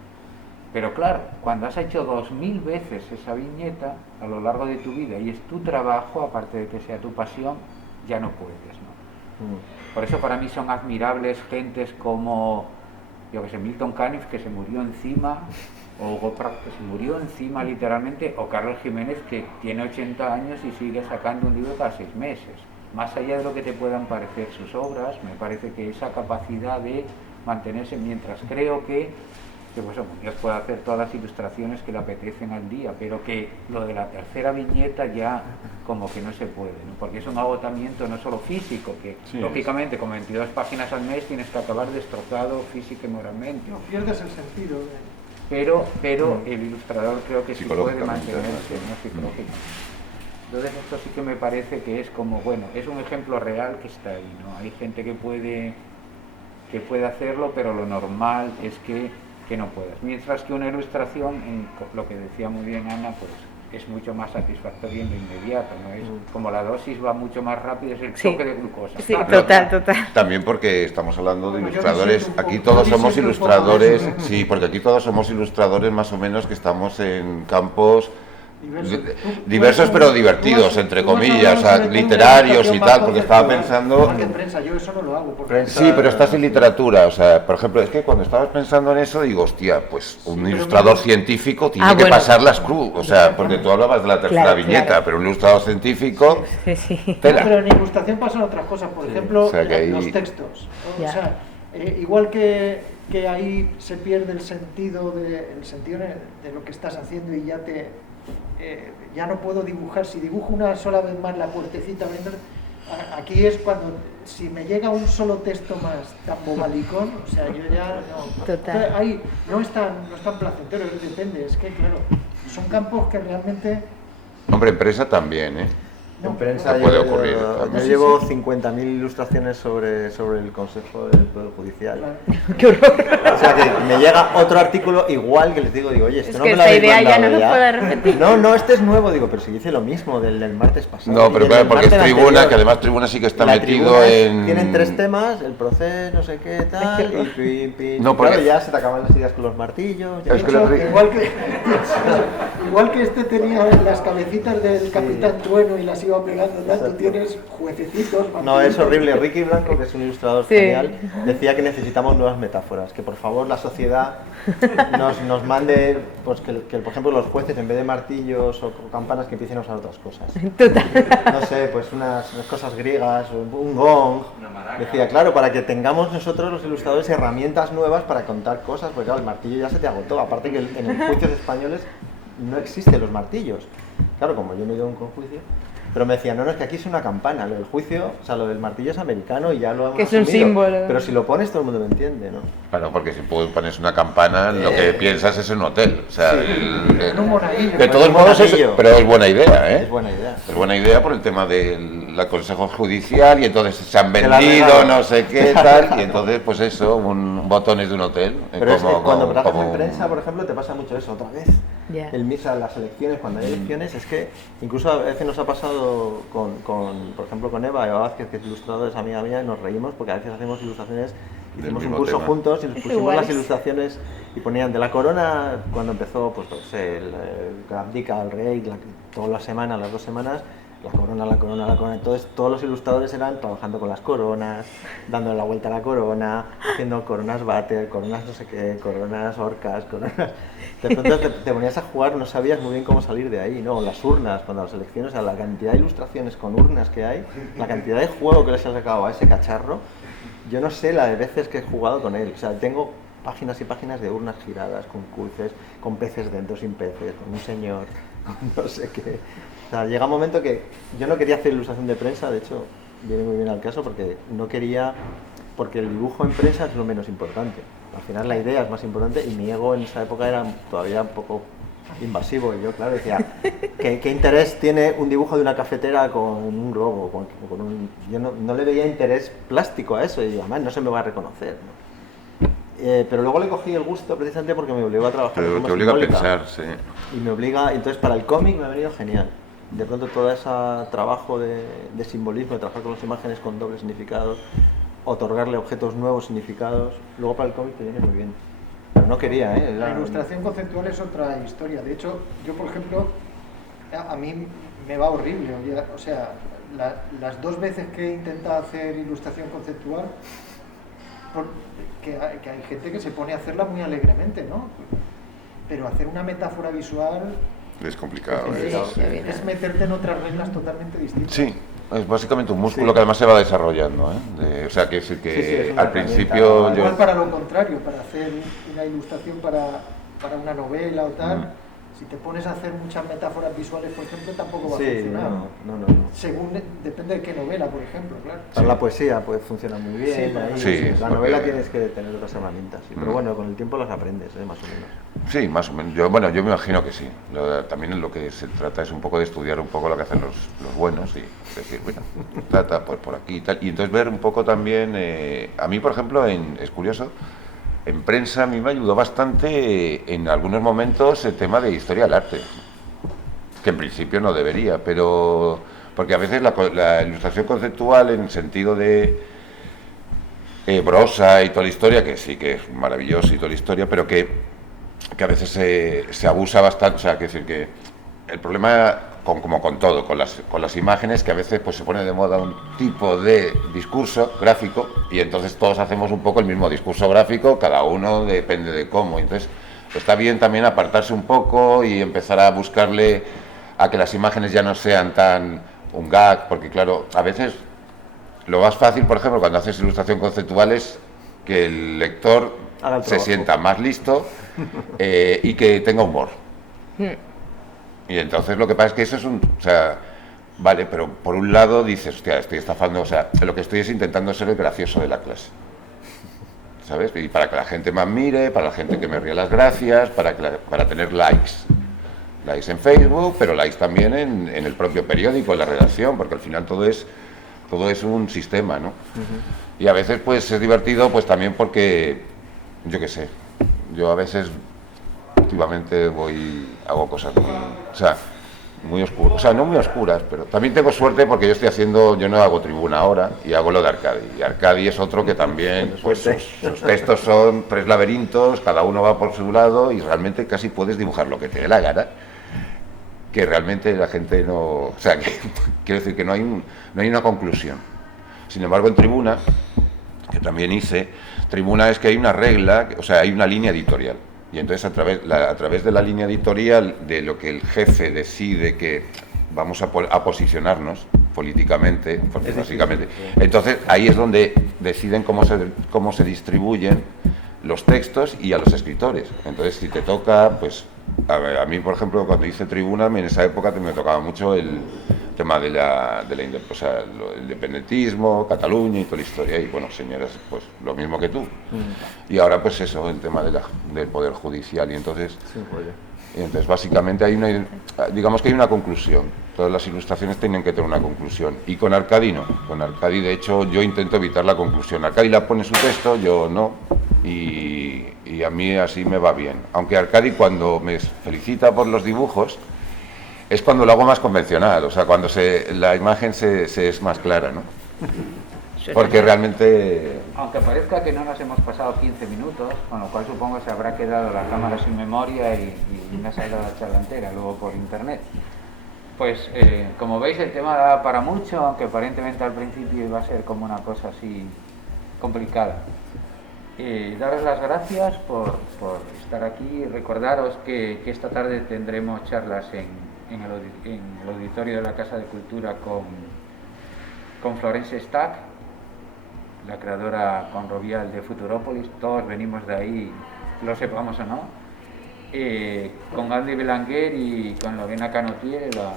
Pero claro, cuando has hecho 2000 veces esa viñeta a lo largo de tu vida y es tu trabajo, aparte de que sea tu pasión, ya no puedes, ¿no? Por eso para mí son admirables gentes como yo que sé, Milton Caniff, que se murió encima, o Hugo Pratt, que se murió encima literalmente, o Carlos Jiménez, que tiene 80 años y sigue sacando un libro cada 6 meses. Más allá de lo que te puedan parecer sus obras, me parece que esa capacidad de mantenerse, mientras creo que pues, Muñoz puede hacer todas las ilustraciones que le apetecen al día, pero que lo de la tercera viñeta ya como que no se puede, ¿no? Porque es un agotamiento no solo físico, que lógicamente con 22 páginas al mes tienes que acabar destrozado físico y moralmente. No, pierdes el sentido. Pero el ilustrador creo que sí puede mantenerse, ¿no? Psicológicamente. Entonces esto sí que me parece que es como, bueno, es un ejemplo real que está ahí, ¿no? Hay gente que puede hacerlo, pero lo normal es que no puedas. Mientras que una ilustración, lo que decía muy bien Ana, pues es mucho más satisfactoria en lo inmediato, ¿no? Es como la dosis va mucho más rápido, es el choque de glucosa. Sí, total. También porque estamos hablando de ilustradores, aquí todos somos ilustradores, sí, porque aquí todos somos ilustradores más o menos que estamos en campos diversos pero divertidos, entre comillas, o sea, literarios y tal, porque estaba pensando... En prensa, yo eso no lo hago. Sí, pero estás en literatura, o sea, por ejemplo, es que cuando estabas pensando en eso, digo, hostia, pues un ilustrador científico tiene que pasar las cruz, o sea, porque tú hablabas de la tercera viñeta, pero un ilustrador científico... Sí. Pero en ilustración pasan otras cosas, por ejemplo, o sea, los textos, ¿no? O sea, igual que ahí se pierde el sentido de lo que estás haciendo y ya no puedo dibujar. Si dibujo una sola vez más la puertecita, aquí es cuando, si me llega un solo texto más tan bobalicón, o sea, yo ya no. Total. Ahí no es tan placentero, depende, es que claro, son campos que realmente... Hombre, empresa también, ¿eh? En prensa no puede ocurrir. Yo llevo 50.000 ilustraciones sobre el Consejo del Poder Judicial. ¡Qué horror! O sea que me llega otro artículo igual que les digo, oye, esto es no que me lo esta habéis idea ya mandado no se puede repetir. No, este es nuevo, digo, pero si dice lo mismo del martes pasado. No, pero y claro, porque es martes Tribuna, anterior. que además Tribuna sí que está La metido Tribuna en... Tienen 3 temas, el proceso, no sé qué tal, y pim. No, Claro, porque- ya se te acaban las ideas con los martillos. ya- Es que igual que este tenía las cabecitas del Capitán Trueno y las iba pegando, tú tienes juececitos. No, es horrible. Ricky Blanco, que es un ilustrador Sí. genial, decía que necesitamos nuevas metáforas, que por favor la sociedad nos mande, pues que, por ejemplo, los jueces, en vez de martillos o campanas, que empiecen a usar otras cosas. Total. No sé, pues unas cosas griegas, un gong. Una maraca. Decía, claro, para que tengamos nosotros los ilustradores herramientas nuevas para contar cosas, porque claro, el martillo ya se te agotó. Aparte que en los juicios españoles no existen los martillos. Claro, como yo me he ido a un juicio, pero me decían, no, es que aquí es una campana, lo del juicio, o sea, lo del martillo es americano y ya lo hemos Que es un asumido. símbolo. Pero si lo pones todo el mundo lo entiende, ¿no? Claro, porque si pones una campana, lo que piensas es un hotel. O sea, En un monaguillo. de todos un modos, monaguillo. pero es buena idea, ¿eh? Es buena idea. Es buena idea por el tema del Consejo Judicial y entonces se han Que la vendido, regalan. no sé qué tal, y entonces pues eso, botones de un hotel. Pero es que cuando trabajas en prensa, por ejemplo, te pasa mucho eso, otra vez. Ya. El misa, las elecciones, cuando hay elecciones, es que incluso a veces nos ha pasado por ejemplo, con Eva Vázquez, que es ilustradora, es amiga mía, y nos reímos porque a veces hacemos ilustraciones, hicimos un mismo curso tema. juntos y nos pusimos Iguales. las ilustraciones y ponían de la corona, cuando empezó, pues no sé, el que abdica al rey, todas las semanas, las 2 semanas, la corona, entonces todos los ilustradores eran trabajando con las coronas, dándole la vuelta a la corona, haciendo coronas váter, coronas no sé qué, coronas orcas, coronas... De pronto te ponías a jugar, no sabías muy bien cómo salir de ahí, ¿no? Las urnas, cuando las elecciones, o sea, la cantidad de ilustraciones con urnas que hay, la cantidad de juego que les ha sacado a ese cacharro, yo no sé la de veces que he jugado con él, o sea, tengo páginas y páginas de urnas giradas, con cruces, con peces dentro, sin peces, con un señor, con no sé qué... O sea, llega un momento que yo no quería hacer ilustración de prensa, de hecho, viene muy bien al caso, porque no quería, porque el dibujo en prensa es lo menos importante. Al final la idea es más importante y mi ego en esa época era todavía un poco invasivo. Y yo, claro, decía, ¿qué interés tiene un dibujo de una cafetera con un globo? Yo no le veía interés plástico a eso y además no se me va a reconocer, ¿no? Pero luego le cogí el gusto precisamente porque me obligó a trabajar de Pero forma te obliga a simbólica. pensar, sí. Y me obliga, entonces para el cómic me ha venido genial. De pronto todo ese trabajo de simbolismo, de trabajar con las imágenes con dobles significados, otorgarle objetos nuevos significados, luego para el cómic te viene muy bien. Pero no quería, ¿eh? La ilustración conceptual es otra historia. De hecho, yo, por ejemplo, a mí me va horrible. O sea, las 2 veces que he intentado hacer ilustración conceptual, que hay gente que se pone a hacerla muy alegremente, ¿no? Pero hacer una metáfora visual Es complicado. es meterte en otras reglas totalmente distintas. Sí, es básicamente un músculo que además se va desarrollando, ¿eh? O sea, que decir que Sí, es una al principio Igual yo... para lo contrario, para hacer una ilustración para una novela o tal, si te pones a hacer muchas metáforas visuales, por ejemplo, tampoco va a Sí, funcionar. no. Según, depende de qué novela, por ejemplo, claro. Para la poesía pues funciona muy bien, Sí, ahí, sí, la porque- novela tienes que tener otras herramientas, sí, pero bueno, con el tiempo las aprendes, más o menos. Sí, más o menos. Yo me imagino que sí. También en lo que se trata es un poco de estudiar un poco lo que hacen los buenos y decir, bueno, trata pues por aquí y tal. Y entonces ver un poco también, a mí por ejemplo, es curioso, en prensa a mí me ayudó bastante en algunos momentos el tema de historia del arte, que en principio no debería, pero porque a veces la ilustración conceptual en el sentido de brosa y toda la historia, que sí que es maravilloso y toda la historia, pero que a veces se abusa bastante, o sea, que decir que el problema, como con todo, con las imágenes, que a veces pues se pone de moda un tipo de discurso gráfico y entonces todos hacemos un poco el mismo discurso gráfico, cada uno depende de cómo, entonces está bien también apartarse un poco y empezar a buscarle a que las imágenes ya no sean tan un gag, porque claro, a veces lo más fácil, por ejemplo, cuando haces ilustración conceptual es que el lector Haga el se trabajo. sienta más listo y que tenga humor. Y entonces lo que pasa es que eso es o sea, vale, pero por un lado dices, hostia, estoy estafando, o sea, lo que estoy es intentando ser el gracioso de la clase. ¿Sabes? Y para que la gente me admire, para la gente que me ría las gracias, para tener likes. Likes en Facebook, pero likes también en el propio periódico, en la redacción, porque al final todo es un sistema, ¿no? Y a veces pues es divertido pues también porque, yo qué sé, yo a veces últimamente hago cosas muy oscuras, o sea, no muy oscuras, pero también tengo suerte porque yo no hago tribuna ahora y hago lo de Arcadi. Y Arcadi es otro que también, pues sus textos son 3 laberintos, cada uno va por su lado y realmente casi puedes dibujar lo que te dé la gana, que realmente la gente no, o sea, que, quiero decir que no hay una conclusión. Sin embargo, en tribuna, que también hice, tribuna es que hay una regla, o sea, hay una línea editorial. Y entonces a través de la línea editorial, de lo que el jefe decide que vamos a posicionarnos políticamente, porque básicamente, entonces ahí es donde deciden cómo se distribuyen los textos y a los escritores. Entonces si te toca, pues a mí por ejemplo cuando hice tribuna, en esa época me tocaba mucho el tema de o sea, el independentismo, Cataluña y toda la historia, y bueno, señoras, pues lo mismo que tú. Y ahora pues eso, el tema del poder judicial, y entonces básicamente digamos que hay una conclusión. Todas las ilustraciones tienen que tener una conclusión, y con Arcadi no. Con Arcadi, de hecho, yo intento evitar la conclusión. Arcadi la pone su texto, yo no, y a mí así me va bien. Aunque Arcadi, cuando me felicita por los dibujos, es cuando lo hago más convencional, o sea, cuando la imagen es más clara, ¿no? Porque realmente... Aunque parezca que no nos hemos pasado 15 minutos, con lo cual supongo se habrá quedado la cámara sin memoria y me ha salido la charla entera luego por internet. Pues como veis el tema da para mucho, aunque aparentemente al principio iba a ser como una cosa así complicada. Daros las gracias por estar aquí, recordaros que esta tarde tendremos charlas en el auditorio de la Casa de Cultura con Florence Stack, la creadora conrovial de Futurópolis. Todos venimos de ahí, lo sepamos o no, con Andy Belanguer y con Lorena Canotier, la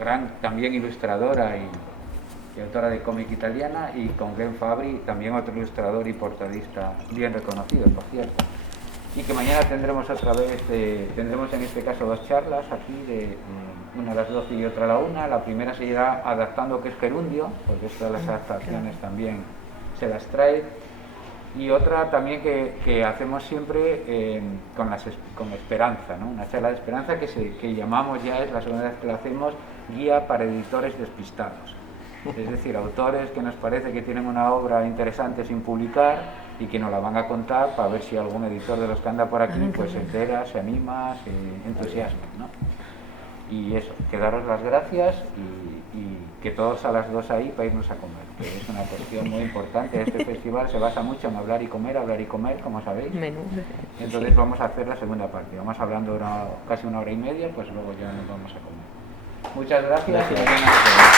gran también ilustradora y autora de cómic italiana, y con Glenn Fabry, también otro ilustrador y portadista bien reconocido, por cierto. Y que mañana tendremos otra vez, tendremos en este caso 2 charlas aquí, una a las 12 y otra a la 1. La primera se irá adaptando, que es gerundio, porque estas las adaptaciones también se las trae. Y otra también que hacemos siempre con esperanza, ¿no? Una charla de esperanza que llamamos, ya es la segunda vez que la hacemos, guía para editores despistados. Es decir, autores que nos parece que tienen una obra interesante sin publicar y que nos la van a contar para ver si algún editor de los que anda por aquí pues se entera, se anima, se entusiasma, ¿no? Y eso, que daros las gracias y y que todos a las 2 ahí para irnos a comer, que es una cuestión muy importante. Este festival se basa mucho en hablar y comer, como sabéis. Menú. Entonces vamos a hacer la segunda parte. Vamos hablando casi 1 hora y media, pues luego ya nos vamos a comer. Muchas gracias. Gracias. Y mañana nos vemos.